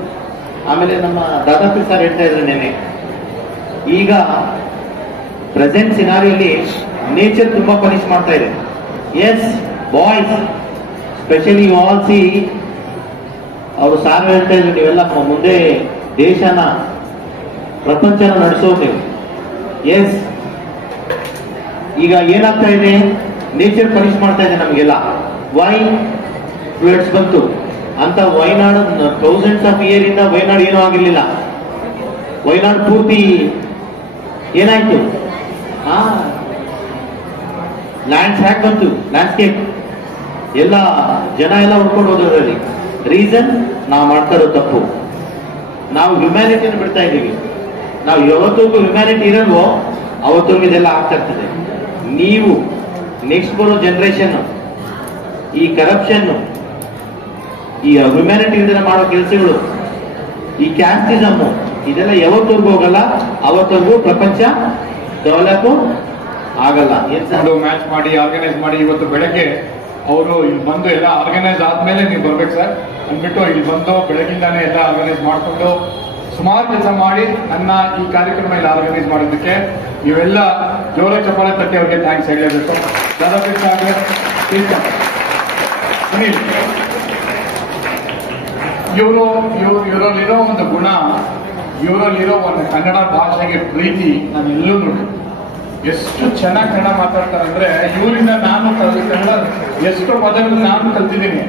ಆಮೇಲೆ ನಮ್ಮ ದಾದಾಪಿ ಸರ್ ಹೇಳ್ತಾ ಇದ್ರು ನೆನೆ, ಈಗ ಪ್ರೆಸೆಂಟ್ ಸಿನಾರಿಯಲ್ಲಿ ನೇಚರ್ ತುಂಬಾ ಪನಿಷ್ ಮಾಡ್ತಾ ಇದೆ. Yes boys specially you all see, ಅವರು ಸಾರ್ ಹೇಳ್ತಾ ಇದ್ರು ನೀವೆಲ್ಲ ಮುಂದೆ ದೇಶನ ಪ್ರಪಂಚನ ನಡೆಸೋದು. ಎಸ್, ಈಗ ಏನಾಗ್ತಾ ಇದೆ, ನೇಚರ್ ಪನಿಷ್ ಮಾಡ್ತಾ ಇದೆ ನಮಗೆಲ್ಲ. ವೈ? ಫ್ಲಡ್ಸ್ ಬಂತು ಅಂತ ವಯನಾಡು ಥೌಸಂಡ್ಸ್ ಆಫ್ ಇಯರ್ ಇಂದ ವಯನಾಡು ಏನೂ ಆಗಿರ್ಲಿಲ್ಲ. ವಯನಾಡು ಪೂರ್ತಿ ಏನಾಯ್ತು? ಲ್ಯಾಂಡ್ಸ್ಕೇಪ್ ಬಂತು, ಲ್ಯಾಂಡ್ಸ್ಕೇಪ್ ಎಲ್ಲ ಜನ ಎಲ್ಲ ಉಳ್ಕೊಂಡು ಹೋದ್ರಲ್ಲಿ. ರೀಸನ್ ನಾವು ಮಾಡ್ತಾ ಇರೋ ತಪ್ಪು. ನಾವು ಹ್ಯುಮ್ಯಾನಿಟಿಯನ್ನು ಬಿಡ್ತಾ ಇದ್ದೀವಿ. ನಾವು ಯಾವತ್ತಿಗೂ ಹ್ಯುಮ್ಯಾನಿಟಿ ಇರಲ್ವೋ ಅವತ್ತಿಗೂ ಇದೆಲ್ಲ ಆಗ್ತಾ ಇರ್ತದೆ. ನೀವು ನೆಕ್ಸ್ಟ್ ಬರೋ ಜನರೇಷನ್ ಈ ಕರಪ್ಷನ್, ಈ ಹ್ಯುಮ್ಯಾನಿಟಿ ಇಲ್ದೇ ಮಾಡೋ ಕೆಲಸಗಳು, ಈ ಕ್ಯಾಸ್ಟಿಸಮ್, ಇದೆಲ್ಲ ಯಾವತ್ತವರೆಗೂ ಹೋಗಲ್ಲ, ಅವತ್ತವರೆಗೂ ಪ್ರಪಂಚ ಡೆವಲಪ್ ಆಗಲ್ಲ. ಮ್ಯಾಚ್ ಮಾಡಿ ಆರ್ಗನೈಸ್ ಮಾಡಿ ಇವತ್ತು ಬೆಳಗ್ಗೆ ಅವರು ಇಲ್ಲಿ ಬಂದು ಎಲ್ಲ ಆರ್ಗನೈಸ್ ಆದ್ಮೇಲೆ ನೀವು ಬರ್ಬೇಕು ಸರ್ ಅಂದ್ಬಿಟ್ಟು ಇಲ್ಲಿ ಬಂದು ಬೆಳಗಿಂದಾನೆ ಎಲ್ಲ ಆರ್ಗನೈಸ್ ಮಾಡಿಕೊಂಡು ಸುಮಾರು ಕೆಲಸ ಮಾಡಿ ನನ್ನ ಈ ಕಾರ್ಯಕ್ರಮ ಎಲ್ಲ ಆರ್ಗನೈಸ್ ಮಾಡಿದ್ದಕ್ಕೆ ನೀವೆಲ್ಲ ಜೋರ ಚಪ್ಪಾಳೆ ತಟ್ಟಿ ಅವ್ರಿಗೆ ಥ್ಯಾಂಕ್ಸ್ ಹೇಳಬೇಕು. ಸುನೀಲ್, ಇವರಲ್ಲಿರೋ ಒಂದು ಗುಣ, ಇವರಲ್ಲಿರೋ ಒಂದು ಕನ್ನಡ ಭಾಷೆಗೆ ಪ್ರೀತಿ ನಾನು ಎಲ್ಲೂ ನೋಡಿ. ಎಷ್ಟು ಚೆನ್ನಾಗಿ ಕನ್ನಡ ಮಾತಾಡ್ತಾರೆ ಅಂದ್ರೆ, ಇವರಿಂದ ನಾನು ಕನ್ನಡ ಎಷ್ಟು ಪದಗಳು ನಾನು ಕಲ್ತಿದ್ದೀನಿ.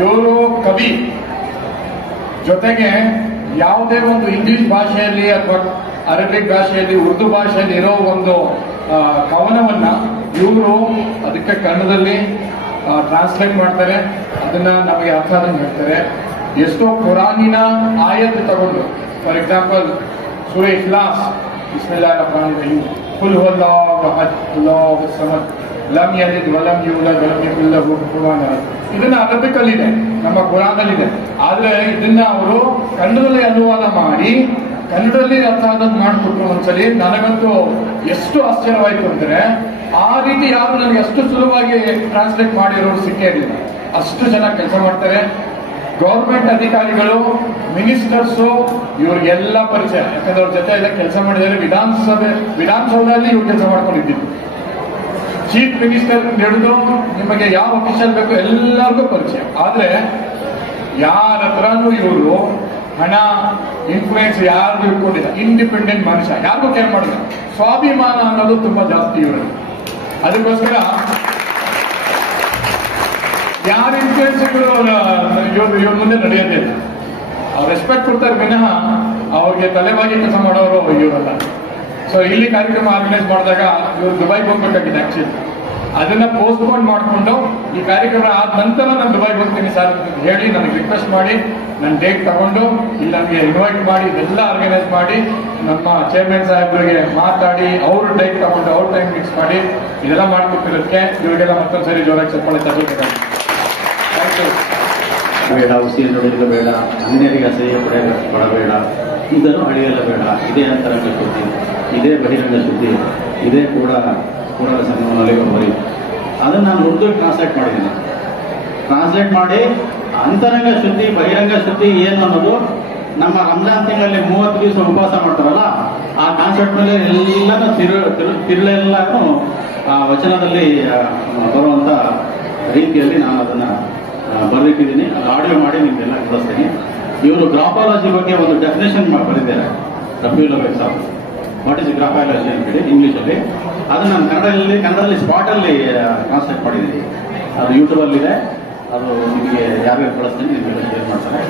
ಇವರು ಕವಿ, ಜೊತೆಗೆ ಯಾವುದೇ ಒಂದು ಇಂಗ್ಲಿಷ್ ಭಾಷೆಯಲ್ಲಿ ಅಥವಾ ಅರೇಬಿಕ್ ಭಾಷೆಯಲ್ಲಿ, ಉರ್ದು ಭಾಷೆಯಲ್ಲಿ ಇರೋ ಒಂದು ಕವನವನ್ನ ಇವರು ಅದಕ್ಕೆ ಕನ್ನಡದಲ್ಲಿ ಟ್ರಾನ್ಸ್ಲೇಟ್ ಮಾಡ್ತಾರೆ, ಅದನ್ನ ನಮಗೆ ಅರ್ಥ ಆದಂಗೆ ಹೇಳ್ತಾರೆ. ಎಷ್ಟೋ ಕುರಾನಿನ ಆಯತ್ ತಗೊಂಡು, ಫಾರ್ ಎಕ್ಸಾಂಪಲ್ ಸೂರೆ ಇಖ್ಲಾಸ್, ಬಿಸ್ಮಿಲ್ಲಾಹಿರ್ ರಹ್ಮಾನಿರ್ ರಹೀಮ್, ಕುಲ್ ಹುವಲ್ಲಾಹು ಅಹದ್ ಅಲ್ಲಾಹು ಸಮದ್ ಲಮ್ ಯಲಿದ್ ವಲಮ್ ಯೂಲದ್ ವಲಮ್ ಯಕುಲ್ ಲಹು ಕುಫುವನ್ ಅಹದ್. ಇದನ್ನ ಅರಬಿಕ್ ಅಲ್ಲಿ ಇದೆ, ನಮ್ಮ ಕುರಾನಲ್ಲಿದೆ. ಆದ್ರೆ ಇದನ್ನ ಅವರು ಕನ್ನಡದಲ್ಲಿ ಅನುವಾದ ಮಾಡಿ ಕನ್ನಡದಲ್ಲಿ ಅರ್ಥ ಆದಂಗೆ ಮಾಡಿಕೊಟ್ರು ಒಂದ್ಸಲಿ. ನನಗಂತೂ ಎಷ್ಟು ಆಶ್ಚರ್ಯವಾಯ್ತು ಅಂದ್ರೆ, ಆ ರೀತಿ ಯಾರು ನನಗೆ ಅಷ್ಟು ಸುಲಭವಾಗಿ ಟ್ರಾನ್ಸ್ಲೇಟ್ ಮಾಡಿರೋರು ಸಿಕ್ಕೇ ಇರಲಿಲ್ಲ. ಅಷ್ಟು ಚೆನ್ನಾಗಿ ಕೆಲಸ ಮಾಡ್ತಾರೆ. ಗೌರ್ಮೆಂಟ್ ಅಧಿಕಾರಿಗಳು, ಮಿನಿಸ್ಟರ್ಸು, ಇವ್ರಿಗೆಲ್ಲ ಪರಿಚಯ. ಯಾಕಂದ್ರೆ ಅವ್ರ ಜೊತೆ ಎಲ್ಲ ಕೆಲಸ ಮಾಡಿದರೆ ವಿಧಾನಸೌಧದಲ್ಲಿ ಇವ್ರು ಕೆಲಸ ಮಾಡ್ಕೊಂಡಿದ್ದು. ಚೀಫ್ ಮಿನಿಸ್ಟರ್ ಹಿಡಿದು ನಿಮಗೆ ಯಾವ ಅಫಿಷಿಯಲ್ ಬೇಕು ಎಲ್ಲರಿಗೂ ಪರಿಚಯ. ಆದ್ರೆ ಯಾರ ಹತ್ರನೂ ಇವರು ಹಣ, ಇನ್ಫ್ಲೂಯೆನ್ಸ್ ಯಾರಿಗೂ ಇಟ್ಕೊಂಡಿಲ್ಲ. ಇಂಡಿಪೆಂಡೆಂಟ್ ಮನುಷ್ಯ, ಯಾರಿಗೂ ಕೇರ್ ಮಾಡಿಲ್ಲ. ಸ್ವಾಭಿಮಾನ ಅನ್ನೋದು ತುಂಬಾ ಜಾಸ್ತಿ ಇವರು. ಅದಕ್ಕೋಸ್ಕರ ಯಾರ ಇನ್ಫ್ಲೂಯೆನ್ಸ್ಗಳು ಇವ್ರ ಮುಂದೆ ನಡೆಯೋದೇ ಇಲ್ಲ. ಅವ್ರು ರೆಸ್ಪೆಕ್ಟ್ ಕೊಡ್ತಾರೆ ವಿನಃ ಅವ್ರಿಗೆ ತಲೆಬಾಗಿ ಕೆಲಸ ಮಾಡೋರು ಇವರಲ್ಲ. ಸೊ ಇಲ್ಲಿ ಕಾರ್ಯಕ್ರಮ ಆರ್ಗನೈಸ್ ಮಾಡಿದಾಗ ಇವರು ದುಬೈಗೆ ಹೋಗ್ಬೇಕಾಗಿದೆ ಆಕ್ಚುಲಿ. ಅದನ್ನ ಪೋಸ್ಟ್ಪೋನ್ ಮಾಡಿಕೊಂಡು ಈ ಕಾರ್ಯಕ್ರಮ ಆದ ನಂತರ ನಾನು ದುಬೈಗೆ ಹೋಗ್ತೀನಿ ಸರ್ ಹೇಳಿ ನನಗೆ ರಿಕ್ವೆಸ್ಟ್ ಮಾಡಿ ನನ್ನ ಡೇಟ್ ತಗೊಂಡು ಇಲ್ಲಿ ನನಗೆ ಇನ್ವೈಟ್ ಮಾಡಿ ಇದೆಲ್ಲ ಆರ್ಗನೈಸ್ ಮಾಡಿ ನಮ್ಮ ಚೇರ್ಮನ್ ಸಾಹೇಬರಿಗೆ ಮಾತಾಡಿ ಅವ್ರ ಡೇಟ್ ತಗೊಂಡು ಅವ್ರ ಟೈಮ್ ಫಿಕ್ಸ್ ಮಾಡಿ ಇದೆಲ್ಲ ಮಾಡ್ಕೊಟ್ಟಿರೋದಕ್ಕೆ ಇವರಿಗೆಲ್ಲ ಮತ್ತೊಂದ್ಸರಿ ಜೋರಾಗಿ ಚಪ್ಪಾಳೆ ತಗೋಬೇಕು. ಬೇಡ, ಉಸಿ ನುಡಿಗಳು ಬೇಡ, ಅನ್ಯರಿಗೆ ಅಸಹ್ಯ ಪಡಬೇಡ, ಇದನ್ನು ಅಳಿಯಲ್ಲ ಬೇಡ. ಇದೇ ಅಂತರಂಗ ಶುದ್ಧಿ, ಇದೇ ಬಹಿರಂಗ ಶುದ್ಧಿ, ಇದೇ ಕೂಡ ಸಂಗಮನಲ್ಲಿ ಬರಿ. ಅದನ್ನು ನಾನು ಉರ್ದು ಟ್ರಾನ್ಸ್ಲೇಟ್ ಮಾಡಿದ್ದೀನಿ. ಟ್ರಾನ್ಸ್ಲೇಟ್ ಮಾಡಿ ಅಂತರಂಗ ಶುದ್ಧಿ, ಬಹಿರಂಗ ಶುದ್ಧಿ ಏನು ಅನ್ನೋದು ನಮ್ಮ ರಂಜಾನ್ ತಿಂಗಳಲ್ಲಿ 30 ದಿವಸ ಉಪವಾಸ ಮಾಡ್ತಾರಲ್ಲ, ಆ ಕಾನ್ಸೆಪ್ಟ್ ಮೇಲೆ ಎಲ್ಲನೂ ತಿರುಳೆಲ್ಲನೂ ಆ ವಚನದಲ್ಲಿ ಬರುವಂತ ರೀತಿಯಲ್ಲಿ ನಾನು ಅದನ್ನ ಬರೆದಿಟ್ಟಿದ್ದೀನಿ. ಅದು ಆಡಿಯೋ ಮಾಡಿ ನಿಮ್ಗೆಲ್ಲ ಕಳಿಸ್ತೀನಿ. ಇವರು ಗ್ರಾಫಾಲಜಿ ಬಗ್ಗೆ ಒಂದು ಡೆಫಿನೇಷನ್ ಬರೆದಿದ್ದಾರೆ. ರಫೀಲ್ ಅಬೇಕ್ ಸಾಬ್, ವಾಟ್ ಇಸ್ ಗ್ರಾಫಾಲಜಿ ಅಂತೇಳಿ ಇಂಗ್ಲೀಷಲ್ಲಿ. ಅದನ್ನು ನಾನು ಕನ್ನಡದಲ್ಲಿ ಸ್ಪಾಟಲ್ಲಿ ಟ್ರಾನ್ಸ್ಲೇಟ್ ಮಾಡಿದ್ದೀನಿ. ಅದು ಯೂಟ್ಯೂಬಲ್ಲಿದೆ. ಅದು ನಿಮಗೆ ಯಾರ್ಯಾರು ಕಳಿಸ್ತೀನಿ ನಿಮಗೆಲ್ಲ ಶೇರ್ ಮಾಡ್ತಾರೆ.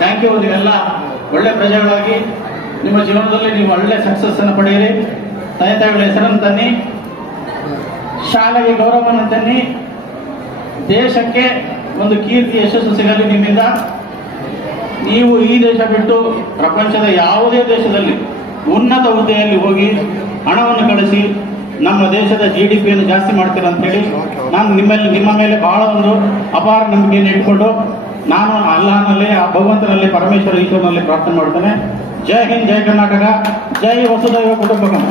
Thank you. ನೀವೆಲ್ಲ ಒಳ್ಳೆ ಪ್ರಜೆಗಳಾಗಿ ನಿಮ್ಮ ಜೀವನದಲ್ಲಿ ನೀವು ಒಳ್ಳೆ ಸಕ್ಸಸ್ ಅನ್ನು ಪಡೆಯಿರಿ. ತಂದೆ ತಾಯಿಗಳ ಹೆಸರನ್ನು ತನ್ನಿ, ಶಾಲೆಗೆ ಗೌರವವನ್ನು ತನ್ನಿ, ದೇಶಕ್ಕೆ ಒಂದು ಕೀರ್ತಿ ಯಶಸ್ಸು ಸಿಗಲಿ ನಿಮ್ಮಿಂದ. ನೀವು ಈ ದೇಶ ಬಿಟ್ಟು ಪ್ರಪಂಚದ ಯಾವುದೇ ದೇಶದಲ್ಲಿ ಉನ್ನತ ಹುದ್ದೆಯಲ್ಲಿ ಹೋಗಿ ಹಣವನ್ನು ಗಳಿಸಿ ನಮ್ಮ ದೇಶದ GDP-ಯನ್ನು ಜಾಸ್ತಿ ಮಾಡ್ತೀರಾ ಅಂತ ಹೇಳಿ ನಾನು ನಿಮ್ಮ ಮೇಲೆ ಬಹಳ ಒಂದು ಅಪಾರ ನಂಬಿಕೆಯನ್ನು ಇಟ್ಕೊಂಡು ನಾನು ಅಲ್ಲಾಹನಲ್ಲಿ, ಆ ಭಗವಂತನಲ್ಲಿ, ಪರಮೇಶ್ವರ ಈಶ್ವರನಲ್ಲಿ ಪ್ರಾರ್ಥನೆ ಮಾಡ್ತೇನೆ. ಜೈ ಹಿಂದ್, ಜೈ ಕರ್ನಾಟಕ, ಜೈ ವಸುದೈವ ಕುಟುಂಬಕಂ.